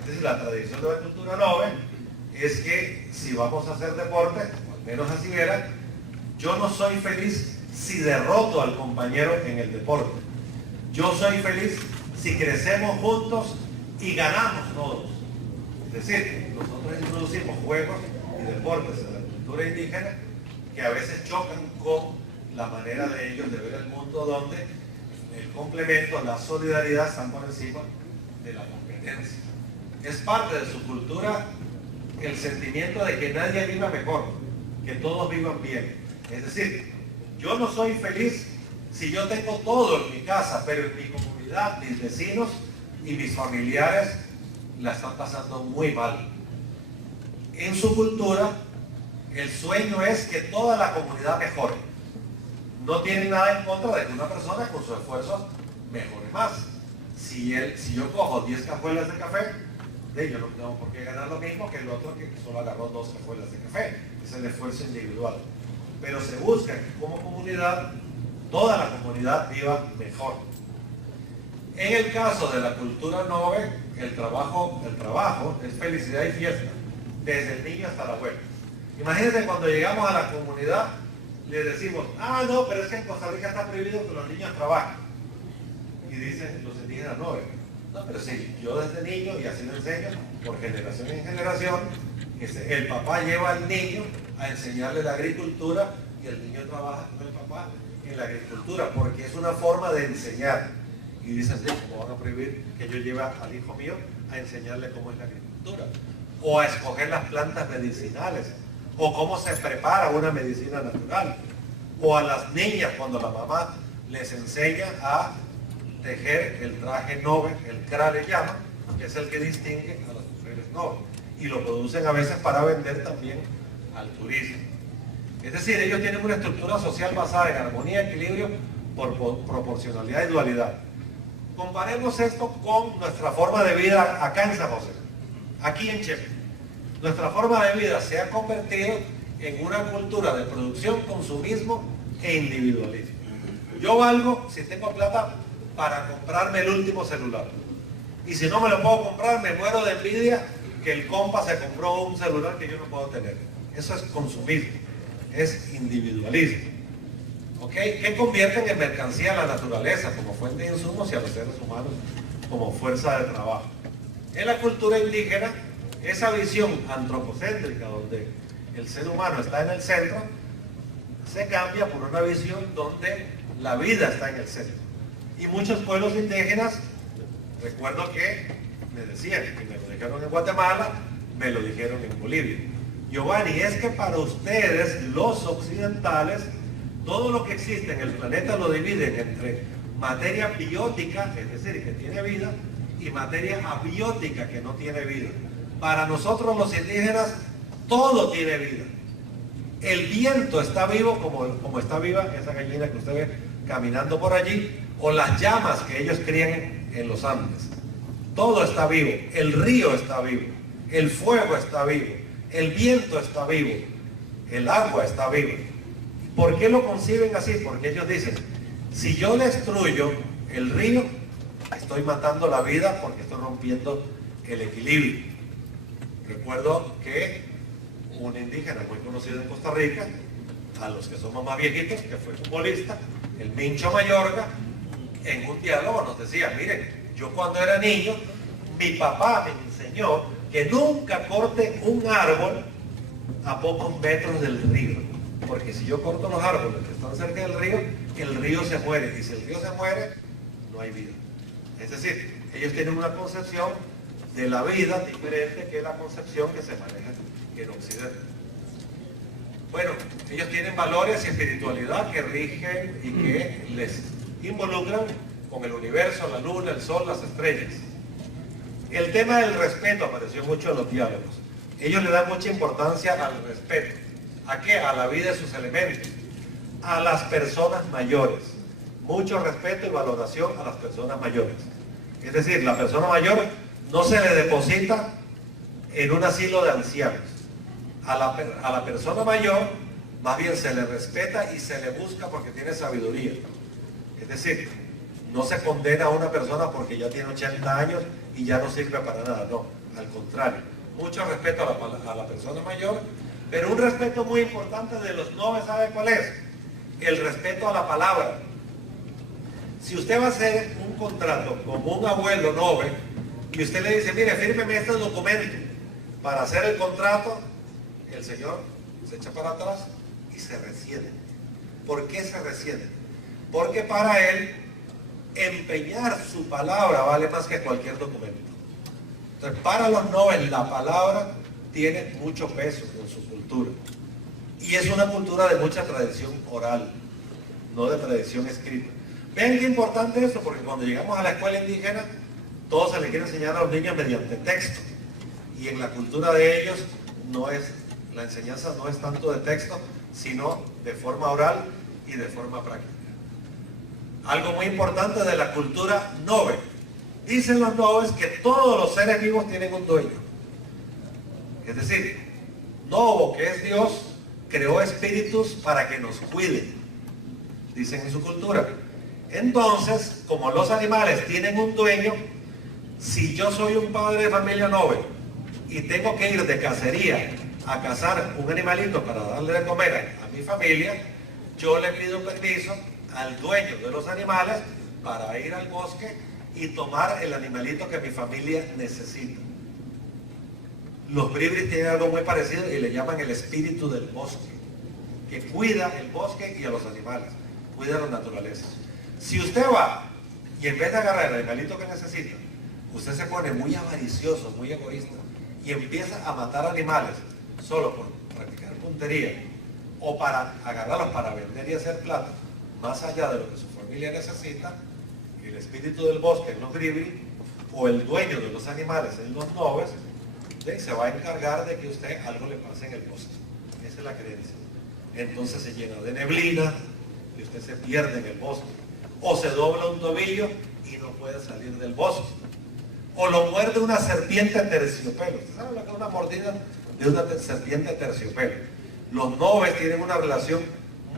Es decir, la tradición de la cultura noble es que si vamos a hacer deporte, o al menos así era, yo no soy feliz si derroto al compañero en el deporte. Yo soy feliz si crecemos juntos y ganamos todos. Es decir, nosotros introducimos juegos y deportes en la cultura indígena que a veces chocan con la manera de ellos de ver el mundo, donde el complemento, la solidaridad están por encima de la competencia. Es parte de su cultura el sentimiento de que nadie viva mejor, que todos vivan bien. Es decir, yo no soy feliz si yo tengo todo en mi casa, pero en mi comunidad, mis vecinos y mis familiares la están pasando muy mal. En su cultura, el sueño es que toda la comunidad mejore. No tienen nada en contra de que una persona con su esfuerzo mejore más. Si yo cojo 10 cajuelas de café, yo no tengo por qué ganar lo mismo que el otro que solo agarró 2 cajuelas de café. Es el esfuerzo individual. Pero se busca que como comunidad, toda la comunidad viva mejor. En el caso de la cultura noble, el trabajo es felicidad y fiesta, desde el niño hasta la abuela. Imagínense cuando llegamos a la comunidad, le decimos, no, pero es que en Costa Rica está prohibido que los niños trabajen. Y dicen los indígenas nobles, no, pero sí, yo desde niño, y así lo enseño, por generación en generación, el papá lleva al niño a enseñarle la agricultura y el niño trabaja con el papá en la agricultura, porque es una forma de enseñar. Y dicen, sí, ¿cómo van a prohibir que yo lleve al hijo mío a enseñarle cómo es la agricultura? O a escoger las plantas medicinales, o cómo se prepara una medicina natural, o a las niñas cuando la mamá les enseña a tejer el traje noble, el kra le llama, que es el que distingue a las mujeres nobles, y lo producen a veces para vender también al turismo. Es decir, ellos tienen una estructura social basada en armonía, equilibrio, por proporcionalidad y dualidad. Comparemos esto con nuestra forma de vida acá en San José, aquí en Chepe. Nuestra forma de vida se ha convertido en una cultura de producción, consumismo e individualismo. Yo valgo, si tengo plata, para comprarme el último celular. Y si no me lo puedo comprar, me muero de envidia que el compa se compró un celular que yo no puedo tener. Eso es consumismo, es individualismo. ¿Ok? Que convierten en mercancía a la naturaleza como fuente de insumos y a los seres humanos como fuerza de trabajo. En la cultura indígena, esa visión antropocéntrica donde el ser humano está en el centro, se cambia por una visión donde la vida está en el centro. Y muchos pueblos indígenas, recuerdo que me decían, y me lo dijeron en Guatemala, me lo dijeron en Bolivia, Giovanni, es que para ustedes, los occidentales, todo lo que existe en el planeta lo dividen entre materia biótica, es decir, que tiene vida, y materia abiótica, que no tiene vida. Para nosotros los indígenas, todo tiene vida. El viento está vivo como está viva esa gallina que usted ve caminando por allí, o las llamas que ellos crían en los Andes. Todo está vivo, el río está vivo, el fuego está vivo, el viento está vivo, el agua está viva. ¿Por qué lo conciben así? Porque ellos dicen, si yo destruyo el río, estoy matando la vida porque estoy rompiendo el equilibrio. Recuerdo que un indígena muy conocido en Costa Rica, a los que somos más viejitos, que fue futbolista, el Mincho Mayorga, en un diálogo nos decía, miren, yo cuando era niño, mi papá me enseñó que nunca corte un árbol a pocos metros del río, porque si yo corto los árboles que están cerca del río, el río se muere, y si el río se muere, no hay vida. Es decir, Ellos tienen una concepción de la vida diferente que la concepción que se maneja en Occidente. Bueno, ellos tienen valores y espiritualidad que rigen y que les involucran con el universo, la luna, el sol, las estrellas. El tema del respeto apareció mucho en los diálogos. Ellos le dan mucha importancia al respeto. ¿A qué? A la vida de sus elementos. A las personas mayores. Mucho respeto y valoración a las personas mayores. Es decir, la persona mayor no se le deposita en un asilo de ancianos. A la persona mayor más bien se le respeta y se le busca porque tiene sabiduría. Es decir, no se condena a una persona porque ya tiene 80 años y ya no sirve para nada. No, al contrario. Mucho respeto a la persona mayor, pero un respeto muy importante de los noves, ¿sabe cuál es? El respeto a la palabra. Si usted va a hacer un contrato con un abuelo nove y usted le dice, mire, fírmeme este documento para hacer el contrato, el señor se echa para atrás y se resiente. ¿Por qué se resiente? Porque para él empeñar su palabra vale más que cualquier documento. Entonces, para los nobles la palabra tiene mucho peso en su cultura. Y es una cultura de mucha tradición oral, no de tradición escrita. Vean qué importante eso, porque cuando llegamos a la escuela indígena, todo se le quiere enseñar a los niños mediante texto. Y en la cultura de ellos la enseñanza no es tanto de texto, sino de forma oral y de forma práctica. Algo muy importante de la cultura nove. Dicen los noves que todos los seres vivos tienen un dueño. Es decir, Novo, que es Dios, creó espíritus para que nos cuiden. Dicen en su cultura. Entonces, como los animales tienen un dueño, si yo soy un padre de familia nove y tengo que ir de cacería a cazar un animalito para darle de comer a mi familia, yo le pido permiso al dueño de los animales para ir al bosque y tomar el animalito que mi familia necesita. Los bribris tienen algo muy parecido y le llaman el espíritu del bosque, que cuida el bosque y a los animales, cuida la naturaleza. Si usted va y en vez de agarrar el animalito que necesita, usted se pone muy avaricioso, muy egoísta y empieza a matar animales solo por practicar puntería o para agarrarlos para vender y hacer plata, más allá de lo que su familia necesita, el espíritu del bosque en los bribris o el dueño de los animales en los noves se va a encargar de que usted algo le pase en el bosque. Esa es la creencia. Entonces se llena de neblina y usted se pierde en el bosque. O se dobla un tobillo y no puede salir del bosque. O lo muerde una serpiente terciopelo. ¿Usted sabe lo que es una mordida de una serpiente terciopelo? Los noves tienen una relación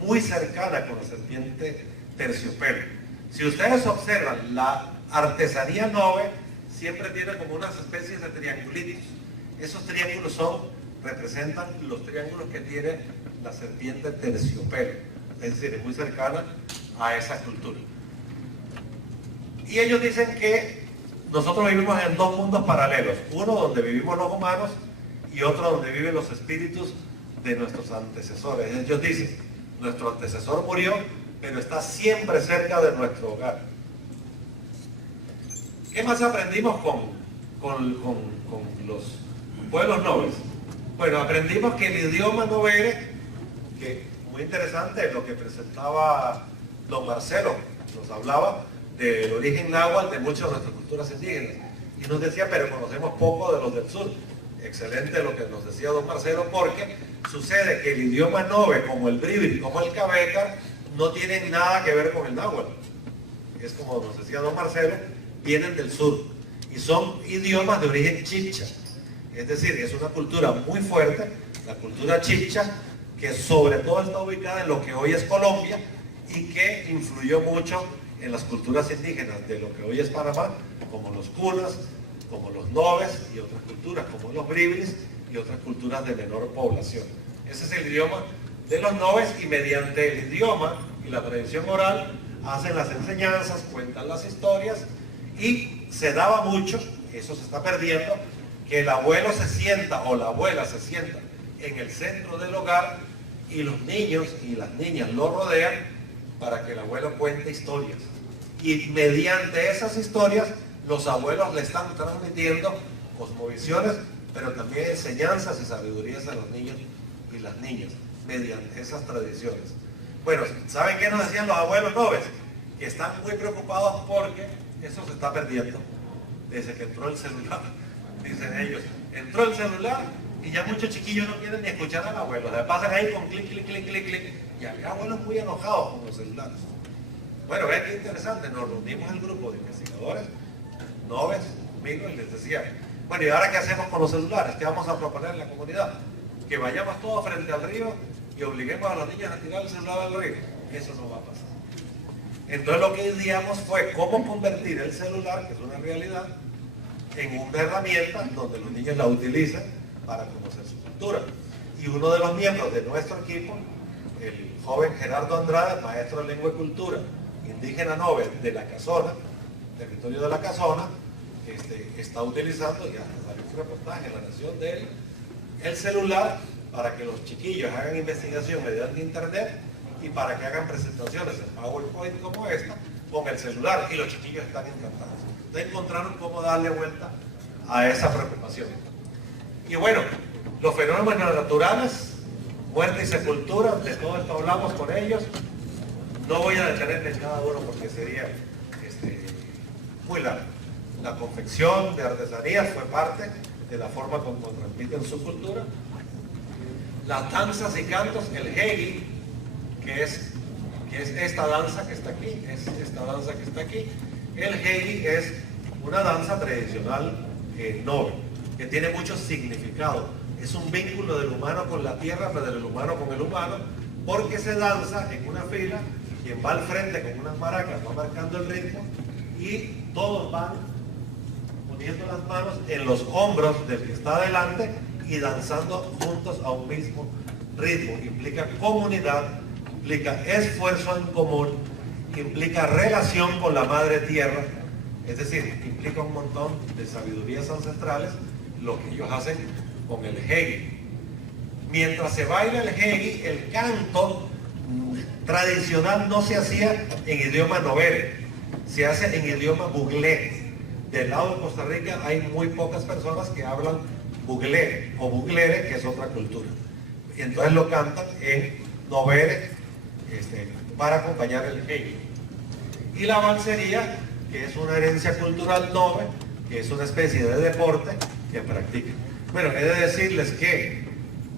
muy cercana con la serpiente terciopelo. Si ustedes observan, la artesanía nove siempre tiene como unas especies de triangulitos. Esos triángulos representan los triángulos que tiene la serpiente terciopelo. Es decir, es muy cercana a esa cultura. Y ellos dicen que nosotros vivimos en dos mundos paralelos. Uno donde vivimos los humanos y otro donde viven los espíritus de nuestros antecesores. Ellos dicen, nuestro antecesor murió, pero está siempre cerca de nuestro hogar. ¿Qué más aprendimos con los pueblos nobles? Bueno, aprendimos que el idioma novere, que muy interesante lo que presentaba don Marcelo, nos hablaba del origen náhuatl de muchas de nuestras culturas indígenas. Y nos decía, pero conocemos poco de los del sur. Excelente lo que nos decía don Marcelo, porque sucede que el idioma nove, como el bribri, como el cabeca, no tienen nada que ver con el náhuatl. Es como nos decía don Marcelo, vienen del sur y son idiomas de origen chibcha. Es decir, es una cultura muy fuerte, la cultura chibcha, que sobre todo está ubicada en lo que hoy es Colombia y que influyó mucho en las culturas indígenas de lo que hoy es Panamá, como los cunas, como los noves y otras culturas, como los bribris y otras culturas de menor población. Ese es el idioma de los noves y mediante el idioma y la tradición oral hacen las enseñanzas, cuentan las historias y se daba mucho, eso se está perdiendo, que el abuelo se sienta o la abuela se sienta en el centro del hogar y los niños y las niñas lo rodean para que el abuelo cuente historias. Y mediante esas historias Los abuelos le están transmitiendo cosmovisiones, pero también enseñanzas y sabidurías a los niños y las niñas, mediante esas tradiciones. Bueno, ¿saben qué nos decían los abuelos noves? Que están muy preocupados porque eso se está perdiendo. Desde que entró el celular, dicen ellos, entró el celular y ya muchos chiquillos no quieren ni escuchar al abuelo. Se pasan ahí con clic, clic, clic, clic, clic. Y había abuelos muy enojados con los celulares. Bueno, vean qué interesante, nos reunimos el grupo de investigadores, noves, amigos, y les decía, bueno, ¿y ahora qué hacemos con los celulares? ¿Qué vamos a proponer en la comunidad? Que vayamos todos frente al río y obliguemos a los niños a tirar el celular al río. Eso no va a pasar. Entonces lo que ideamos fue cómo convertir el celular, que es una realidad, en una herramienta donde los niños la utilizan para conocer su cultura. Y uno de los miembros de nuestro equipo, el joven Gerardo Andrade, maestro de lengua y cultura, indígena Nobel de La Casona, territorio de La Casona, está utilizando, ya salió un reportaje en La Nación de él, el celular para que los chiquillos hagan investigación mediante internet y para que hagan presentaciones en PowerPoint como esta con el celular, y los chiquillos están encantados. Entonces encontraron cómo darle vuelta a esa preocupación. Y bueno, los fenómenos naturales, muerte y sepultura, de todo esto hablamos con ellos. No voy a detenerme en cada uno porque sería muy largo. La confección de artesanías fue parte de la forma como transmiten su cultura. Las danzas y cantos, el hegi, que es esta danza que está aquí, el hegi es una danza tradicional noble, que tiene mucho significado. Es un vínculo del humano con la tierra, pero del humano con el humano, porque se danza en una fila, quien va al frente con unas maracas va marcando el ritmo y todos van poniendo las manos en los hombros del que está adelante y danzando juntos a un mismo ritmo. Implica comunidad, implica esfuerzo en común, implica relación con la madre tierra, es decir, implica un montón de sabidurías ancestrales, lo que ellos hacen con el hegi. Mientras se baila el hegi, el canto tradicional no se hacía en idioma novere, se hace en idioma buglé. Del lado de Costa Rica hay muy pocas personas que hablan buglé o buglere, que es otra cultura. Y entonces lo cantan en novere para acompañar el hegi. Y la valsería, que es una herencia cultural nove, que es una especie de deporte que practican. Bueno, he de decirles que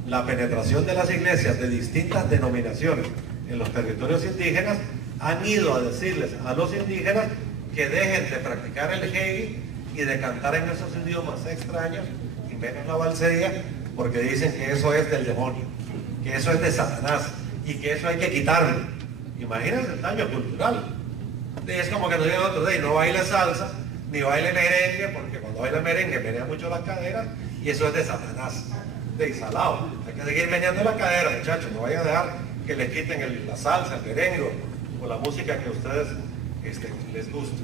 la penetración de las iglesias de distintas denominaciones en los territorios indígenas han ido a decirles a los indígenas que dejen de practicar el hegi y de cantar en esos idiomas extraños, y menos la valsería, porque dicen que eso es del demonio, que eso es de Satanás, y que eso hay que quitarlo. Imagínense el daño cultural. Es como que nos digan otro día, no baile salsa, ni baile merengue, porque cuando baila merengue menea mucho las caderas, y eso es de Satanás, de salado. Hay que seguir meneando la cadera, muchachos, no vayan a dejar que les quiten la salsa, el merengue, o la música que a ustedes les gusta.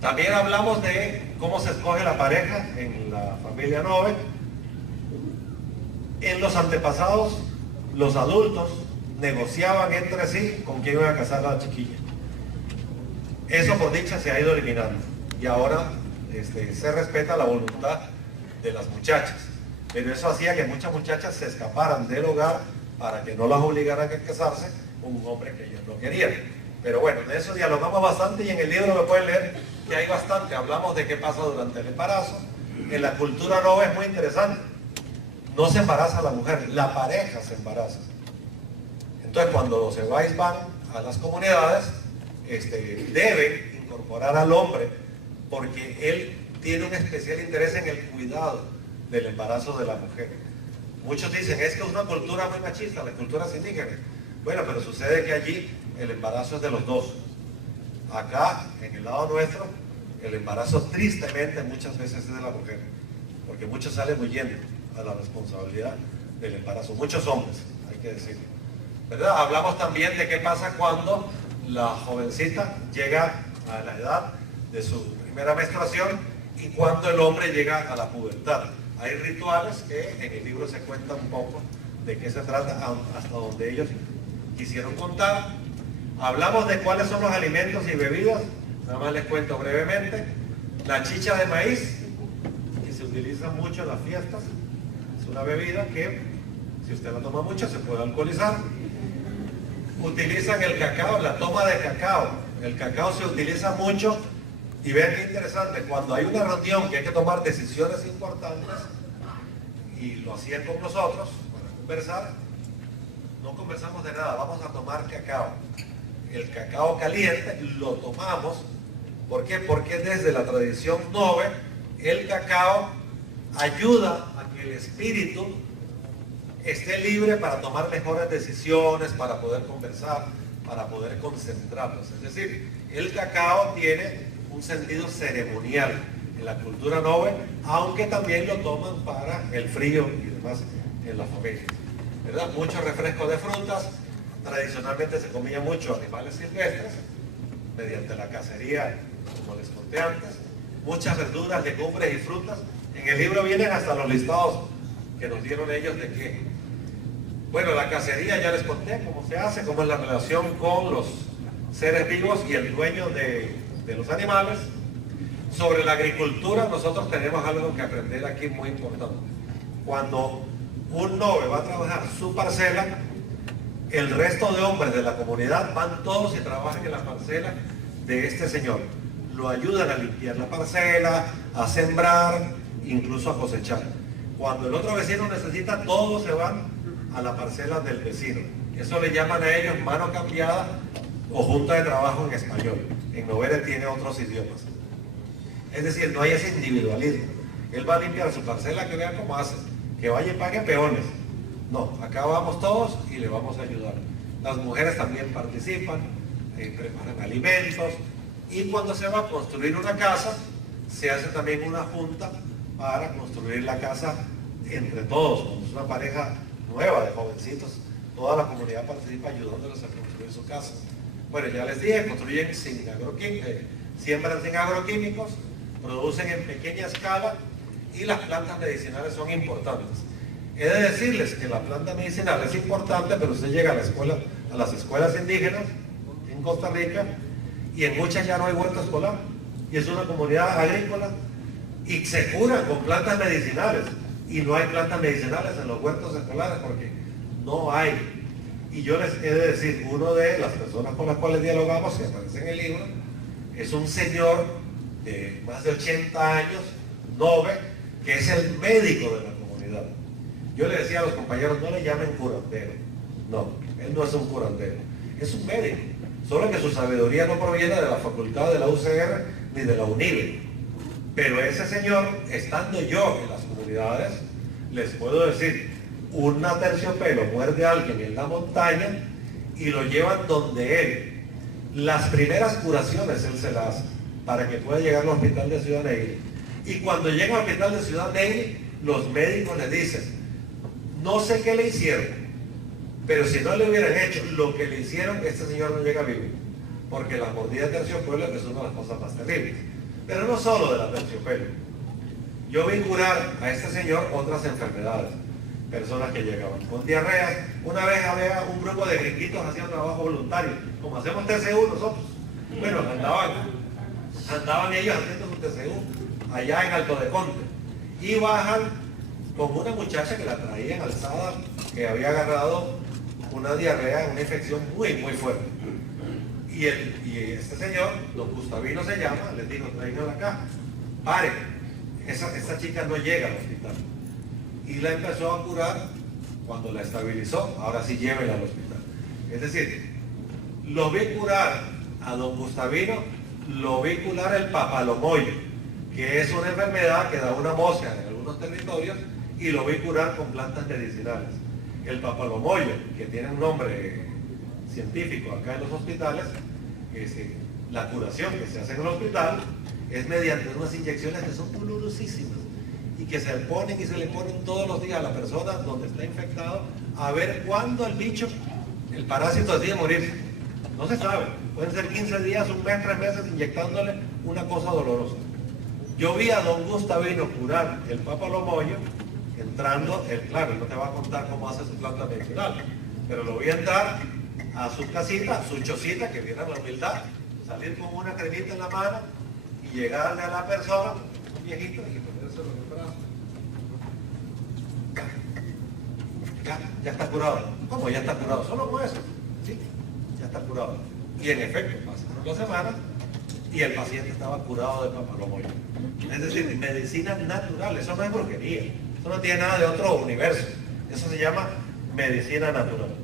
También hablamos de cómo se escoge la pareja en la familia Nove. En los antepasados, los adultos negociaban entre sí con quién iban a casar a la chiquilla. Eso por dicha se ha ido eliminando y ahora se respeta la voluntad de las muchachas, pero eso hacía que muchas muchachas se escaparan del hogar para que no las obligaran a casarse con un hombre que ellos no querían. Pero bueno, de eso dialogamos bastante y en el libro lo pueden leer que hay bastante. Hablamos de qué pasa durante el embarazo. En la cultura nova es muy interesante. No se embaraza la mujer, la pareja se embaraza. Entonces cuando los ebais van a las comunidades, deben incorporar al hombre porque él tiene un especial interés en el cuidado del embarazo de la mujer. Muchos dicen, es que es una cultura muy machista, las culturas indígenas. Bueno, pero sucede que allí el embarazo es de los dos. Acá, en el lado nuestro, el embarazo tristemente muchas veces es de la mujer, porque muchos salen huyendo a la responsabilidad del embarazo, muchos hombres, hay que decirlo, ¿verdad? Hablamos también de qué pasa cuando la jovencita llega a la edad de su primera menstruación y cuando el hombre llega a la pubertad. Hay rituales que en el libro se cuenta un poco de qué se trata hasta donde ellos quisieron contar. Hablamos de cuáles son los alimentos y bebidas, nada más les cuento brevemente. La chicha de maíz, que se utiliza mucho en las fiestas, es una bebida que, si usted la toma mucho, se puede alcoholizar. Utilizan el cacao, la toma de cacao. El cacao se utiliza mucho, y vean qué interesante, cuando hay una reunión que hay que tomar decisiones importantes, y lo hacían con nosotros para conversar, no conversamos de nada, vamos a tomar cacao. El cacao caliente lo tomamos. ¿Por qué? Porque desde la tradición Nove, el cacao ayuda a que el espíritu esté libre para tomar mejores decisiones, para poder conversar, para poder concentrarnos. Es decir, el cacao tiene un sentido ceremonial en la cultura Nove, aunque también lo toman para el frío y demás en la familia. ¿Verdad? Muchos refrescos de frutas. Tradicionalmente se comía mucho animales silvestres mediante la cacería, como les conté antes. Muchas verduras, legumbres y frutas. En el libro vienen hasta los listados que nos dieron ellos de qué. Bueno, la cacería ya les conté cómo se hace, cómo es la relación con los seres vivos y el dueño de los animales. Sobre la agricultura nosotros tenemos algo que aprender aquí muy importante. Cuando un Nove va a trabajar su parcela, el resto de hombres de la comunidad van todos y trabajan en la parcela de este señor. Lo ayudan a limpiar la parcela, a sembrar, incluso a cosechar. Cuando el otro vecino necesita, todos se van a la parcela del vecino. Eso le llaman a ellos mano cambiada o junta de trabajo en español. En Novere tiene otros idiomas. Es decir, no hay ese individualismo. Él va a limpiar su parcela, que vean cómo hace. Que vaya y pague peones. No, acá vamos todos y le vamos a ayudar. Las mujeres también participan, preparan alimentos, y cuando se va a construir una casa, se hace también una junta para construir la casa entre todos. Cuando es una pareja nueva de jovencitos, toda la comunidad participa ayudándolos a construir su casa. Bueno, ya les dije, construyen sin agroquímicos, siembran sin agroquímicos, producen en pequeña escala, y las plantas medicinales son importantes. He de decirles que la planta medicinal es importante, pero usted llega a las escuelas indígenas en Costa Rica, y en muchas ya no hay huerto escolar, y es una comunidad agrícola, y se curan con plantas medicinales, y no hay plantas medicinales en los huertos escolares porque no hay. Y yo les he de decir, uno de las personas con las cuales dialogamos, que aparece en el libro, es un señor de más de 80 años, Nove, que es el médico de la comunidad. Yo le decía a los compañeros, no le llamen curandero. No, él no es un curandero, es un médico. Solo que su sabiduría no proviene de la facultad de la UCR ni de la UNIBE. Pero ese señor, estando yo en las comunidades, les puedo decir, una terciopelo muerde a alguien en la montaña y lo llevan donde él. Las primeras curaciones él se las hace para que pueda llegar al hospital de Ciudad Neily. Y cuando llega al hospital de Ciudad Neily, los médicos le dicen, no sé qué le hicieron, pero si no le hubieran hecho lo que le hicieron, este señor no llega vivo. Porque la mordida de terciopelo es una de las cosas más terribles. Pero no solo de la terciopelo. Yo vi curar a este señor otras enfermedades. Personas que llegaban con diarrea. Una vez había un grupo de gringuitos haciendo trabajo voluntario, como hacemos TCU nosotros. Bueno, andaban ellos haciendo su TCU allá en Alto de Conte. Y bajan con una muchacha que la traían alzada, que había agarrado una diarrea, una infección muy, muy fuerte. Y este señor, don Gustavino se llama, les dijo, tráiganla acá, paren, esta chica no llega al hospital. Y la empezó a curar. Cuando la estabilizó, ahora sí llévela al hospital. Es decir, lo vi curar a don Gustavino, lo vi curar el papalomoyo, que es una enfermedad que da una mosca en algunos territorios, y lo vi curar con plantas medicinales. El papalomoyo, que tiene un nombre científico acá en los hospitales, la curación que se hace en el hospital es mediante unas inyecciones que son dolorosísimas y que se ponen y se le ponen todos los días a la persona donde está infectado, a ver cuándo el bicho, el parásito decide morirse. No se sabe, pueden ser 15 días, un mes, 3 meses inyectándole una cosa dolorosa. Yo vi a don Gustavino curar el papalomoyo entrando, claro, él no te va a contar cómo hace su planta medicinal, pero lo vi entrar a su casita, su chocita, que viera la humildad, salir con una cremita en la mano y llegarle a la persona, un viejito, y ponérselo en el brazo. Ya está curado. ¿Cómo ya está curado? Solo con eso. Sí, ya está curado. Y en efecto, pasaron 2 semanas y el paciente estaba curado de papillomavirus. Es decir, medicina natural, eso no es brujería, eso no tiene nada de otro universo, eso se llama medicina natural.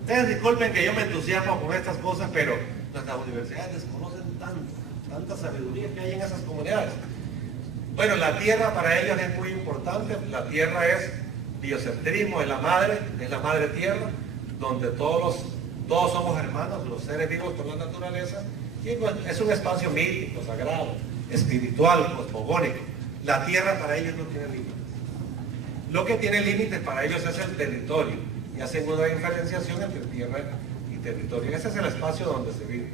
Ustedes disculpen que yo me entusiasmo con estas cosas, pero nuestras universidades desconocen tanta sabiduría que hay en esas comunidades. Bueno, la tierra para ellos es muy importante, la tierra es biocentrismo, es la madre tierra, donde todos somos hermanos, los seres vivos con la naturaleza, y pues, es un espacio mítico, sagrado, espiritual, cosmogónico. La tierra para ellos no tiene límites. Lo que tiene límites para ellos es el territorio, y hacen una diferenciación entre tierra y territorio. Ese es el espacio donde se vive,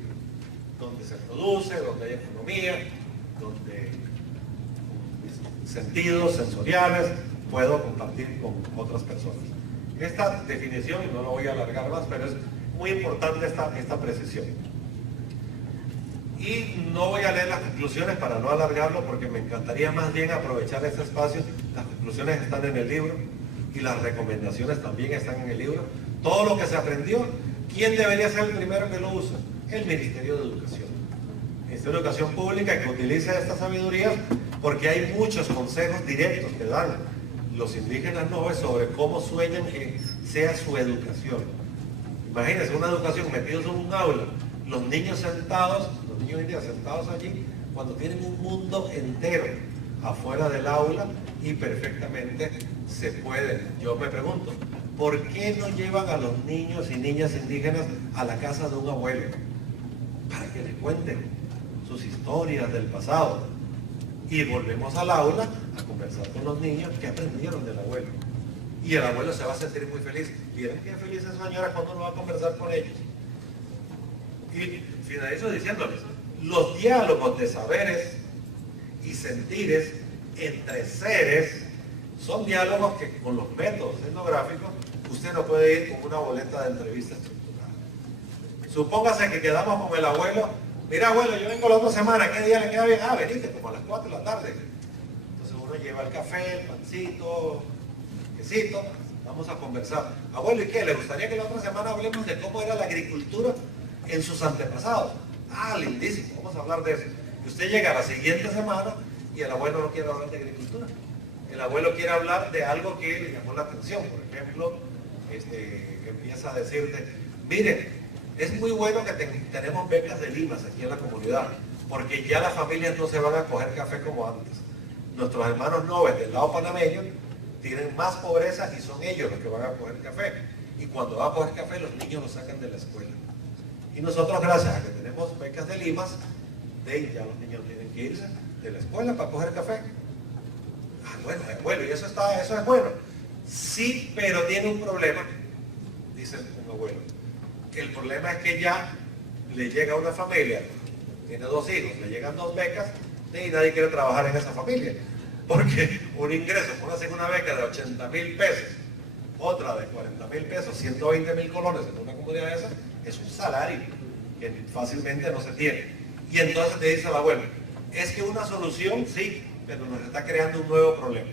donde se produce, donde hay economía, donde sentidos sensoriales puedo compartir con otras personas. Esta definición, no lo voy a alargar más, pero es muy importante esta precisión. Y no voy a leer las conclusiones para no alargarlo, porque me encantaría más bien aprovechar este espacio. Las conclusiones están en el libro y las recomendaciones también están en el libro. Todo lo que se aprendió, ¿quién debería ser el primero que lo usa? El Ministerio de Educación. El Ministerio de Educación Pública, que utiliza estas sabidurías, porque hay muchos consejos directos que dan los indígenas noves sobre cómo sueñan que sea su educación. Imagínense una educación metidos en un aula, los niños sentados, los niños indígenas sentados allí, cuando tienen un mundo entero afuera del aula y perfectamente se puede. Yo me pregunto, ¿por qué no llevan a los niños y niñas indígenas a la casa de un abuelo? Para que les cuenten sus historias del pasado. Y volvemos al aula a conversar con los niños que aprendieron del abuelo. Y el abuelo se va a sentir muy feliz. ¿Vieron qué feliz es señora cuando uno va a conversar con ellos? Y finalizo diciéndoles, los diálogos de saberes y sentires entre seres son diálogos que con los métodos etnográficos usted no puede ir con una boleta de entrevista estructurada. Supóngase que quedamos con el abuelo. Mira, abuelo, yo vengo la otra semana, ¿qué día le queda bien? Ah, venite, como a las 4 de la tarde. Entonces uno lleva el café, el pancito, el quesito, vamos a conversar. Abuelo, ¿y qué? ¿Le gustaría que la otra semana hablemos de cómo era la agricultura en sus antepasados? Ah, lindísimo, vamos a hablar de eso. Y usted llega a la siguiente semana y el abuelo no quiere hablar de agricultura. El abuelo quiere hablar de algo que le llamó la atención. Por ejemplo, empieza a decirte, mire, es muy bueno que tenemos becas de limas aquí en la comunidad, porque ya las familias no se van a coger café como antes. Nuestros hermanos noves del lado panameño tienen más pobreza y son ellos los que van a coger café. Y cuando va a coger café, los niños lo sacan de la escuela. Y nosotros, gracias a que tenemos becas de limas, ya los niños tienen que irse de la escuela para coger café. Ah, bueno, y eso es bueno. Sí, pero tiene un problema, dice un abuelo. El problema es que ya le llega a una familia, tiene 2 hijos, le llegan 2 becas y nadie quiere trabajar en esa familia. Porque un ingreso, póngase una beca de 80,000 pesos, otra de 40,000 pesos, 120,000 colones en una comunidad de esas, es un salario que fácilmente no se tiene. Y entonces te dice el abuelo, es que una solución sí, pero nos está creando un nuevo problema.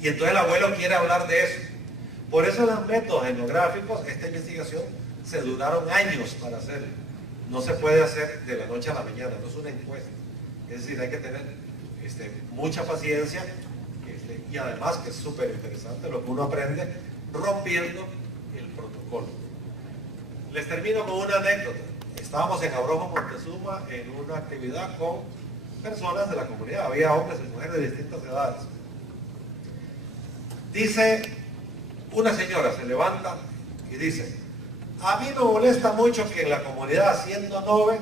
Y entonces el abuelo quiere hablar de eso. Por eso los métodos etnográficos, esta investigación, se duraron años para hacerlo. No se puede hacer de la noche a la mañana, no es una encuesta. Es decir, hay que tener mucha paciencia y además que es súper interesante lo que uno aprende rompiendo el protocolo. Les termino con una anécdota. Estábamos en Abrojo, Montezuma, en una actividad con personas de la comunidad. Había hombres y mujeres de distintas edades. Dice una señora, se levanta y dice, a mí me molesta mucho que en la comunidad, siendo nove,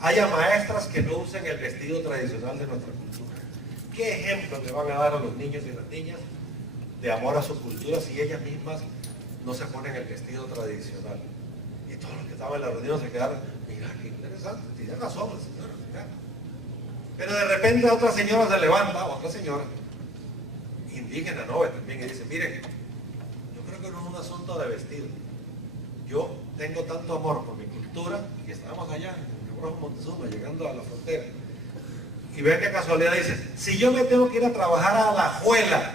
haya maestras que no usen el vestido tradicional de nuestra cultura. ¿Qué ejemplo le van a dar a los niños y las niñas de amor a su cultura si ellas mismas no se ponen el vestido tradicional? Y todos los que estaban en la reunión se quedaron, mira, qué interesante, tiene razón la señora, mira. Pero de repente otra señora se levanta, otra señora, indígena nove también, y dice, miren, yo creo que no es un asunto de vestido. Yo tengo tanto amor por mi cultura, y estábamos allá en Abrojo, Montezuma, llegando a la frontera, Y ve qué casualidad, dice, si yo me tengo que ir a trabajar a la Alajuela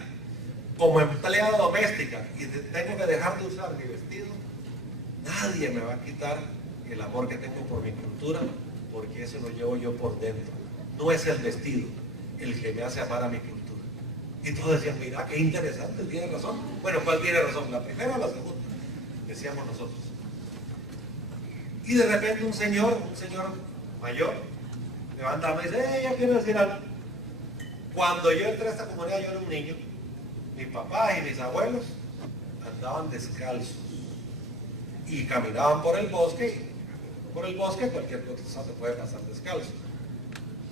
como empleada doméstica y tengo que dejar de usar mi vestido, nadie me va a quitar el amor que tengo por mi cultura, porque eso lo llevo yo por dentro. No es el vestido el que me hace amar a mi cultura. Y todos decían, mira, qué interesante, tiene razón. Bueno, ¿cuál tiene razón? ¿La primera o la segunda? Decíamos nosotros. Y de repente un señor mayor, levanta la mano y dice, yo quiero decir algo. Cuando yo entré a esta comunidad, yo era un niño. Mis papás y mis abuelos andaban descalzos y caminaban por el bosque. Por el bosque cualquier cosa se puede pasar descalzo.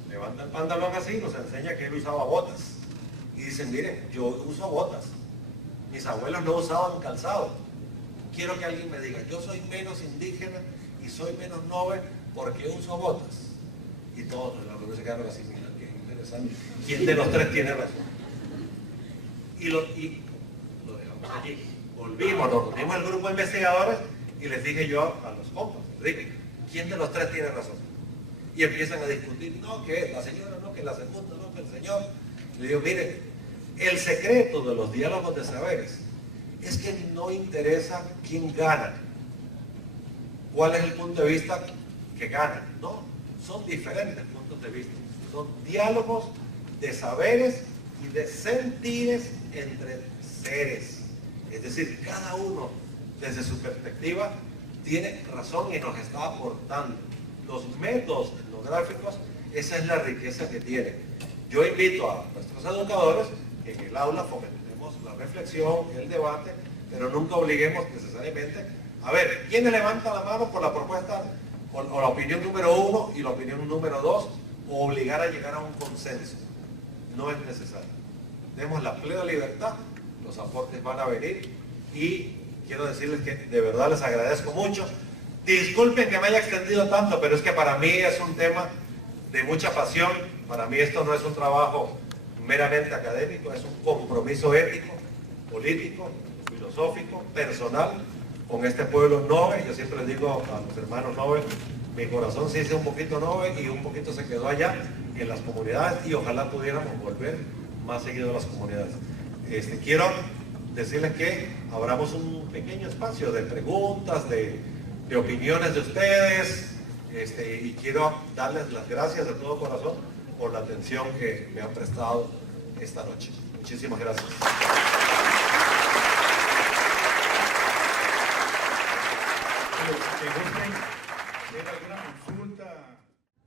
Levanta el pantalón así y nos enseña que él usaba botas. Y dicen, miren, yo uso botas. Mis abuelos no usaban calzado. Quiero que alguien me diga, yo soy menos indígena y soy menos noble porque uso botas. Y todos en la reunión se quedaron así, mira, qué interesante. ¿Quién de los tres tiene razón? Y lo dejamos allí. Volvimos, nos reunimos el grupo de investigadores y les dije yo a los compas, dije, ¿quién de los tres tiene razón? Y empiezan a discutir, no, que la señora, no, que la segunda, no, que el señor. Le digo, miren, el secreto de los diálogos de saberes es que no interesa quién gana, cuál es el punto de vista que gana. No, son diferentes puntos de vista. Son diálogos de saberes y de sentires entre seres. Es decir, cada uno desde su perspectiva tiene razón y nos está aportando. Los métodos etnográficos, esa es la riqueza que tienen. Yo invito a nuestros educadores que en el aula fomentemos la reflexión, el debate, pero nunca obliguemos necesariamente a ver, ¿quiénes levantan la mano por la propuesta o la opinión número 1 y la opinión número 2? O obligar a llegar a un consenso. No es necesario. Demos la plena libertad, los aportes van a venir y quiero decirles que de verdad les agradezco mucho. Disculpen que me haya extendido tanto, pero es que para mí es un tema de mucha pasión. Para mí esto no es un trabajo meramente académico, es un compromiso ético, político, filosófico, personal con este pueblo Nove. Yo siempre les digo a los hermanos Nove, mi corazón se hizo un poquito Nove y un poquito se quedó allá en las comunidades y ojalá pudiéramos volver más seguido a las comunidades. Quiero decirles que abramos un pequeño espacio de preguntas, de opiniones de ustedes, y quiero darles las gracias de todo corazón por la atención que me han prestado esta noche. Muchísimas gracias. Si gusten hacer alguna consulta,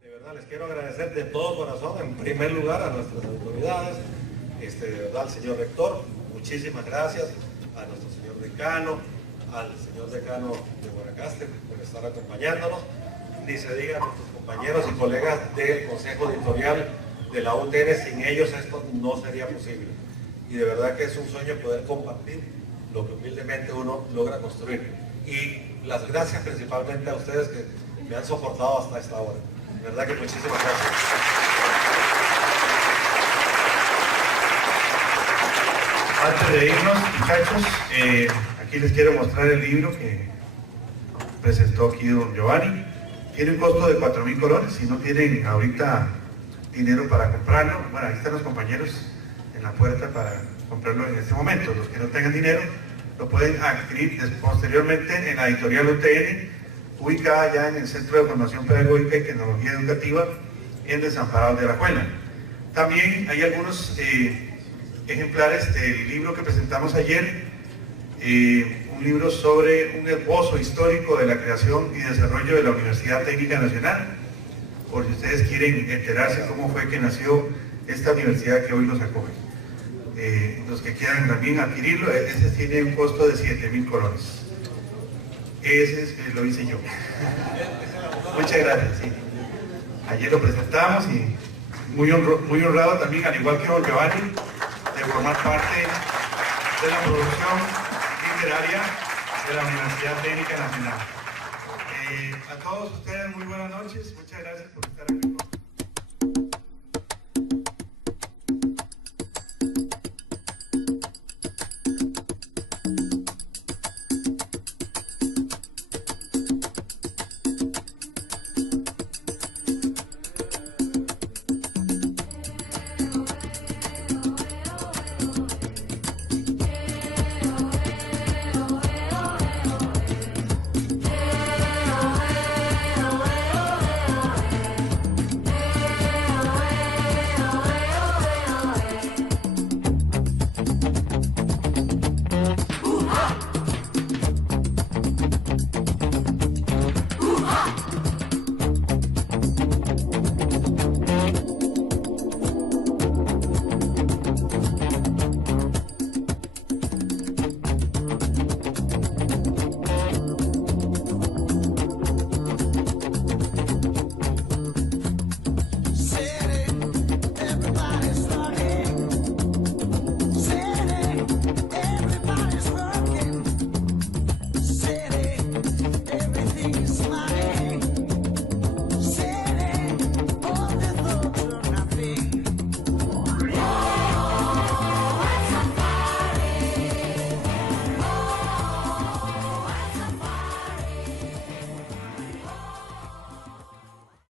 De verdad les quiero agradecer de todo corazón, en primer lugar, a nuestras autoridades, de verdad al señor rector, muchísimas gracias, a nuestro señor decano, al señor decano de Guanacaste por estar acompañándonos, ni se diga a nuestros compañeros y colegas del Consejo Editorial de la UTN, sin ellos esto no sería posible. Y de verdad que es un sueño poder compartir lo que humildemente uno logra construir. Y las gracias principalmente a ustedes que me han soportado hasta esta hora. De verdad que muchísimas gracias. antes de irnos, muchachos, aquí les quiero mostrar el libro que presentó aquí don Giovanni. Tiene un costo de 4.000 colones. Si no tienen ahorita dinero para comprarlo, bueno, ahí están los compañeros en la puerta para comprarlo en este momento. Los que no tengan dinero lo pueden adquirir posteriormente en la editorial UTN, ubicada ya en el Centro de Formación Pedagógica y Tecnología Educativa en Desamparados de Alajuela. También hay algunos ejemplares del libro que presentamos ayer, un libro sobre un esbozo histórico de la creación y desarrollo de la Universidad Técnica Nacional, por si ustedes quieren enterarse cómo fue que nació esta universidad que hoy los acoge. Los que quieran también adquirirlo, ese tiene un costo de 7.000 colones. Ese lo hice yo. Muchas gracias. Sí. Ayer lo presentamos y muy honrado también, al igual que don Giovanni, de formar parte de la producción literaria de la Universidad Técnica Nacional. A todos ustedes muy buenas noches, muchas gracias por estar aquí.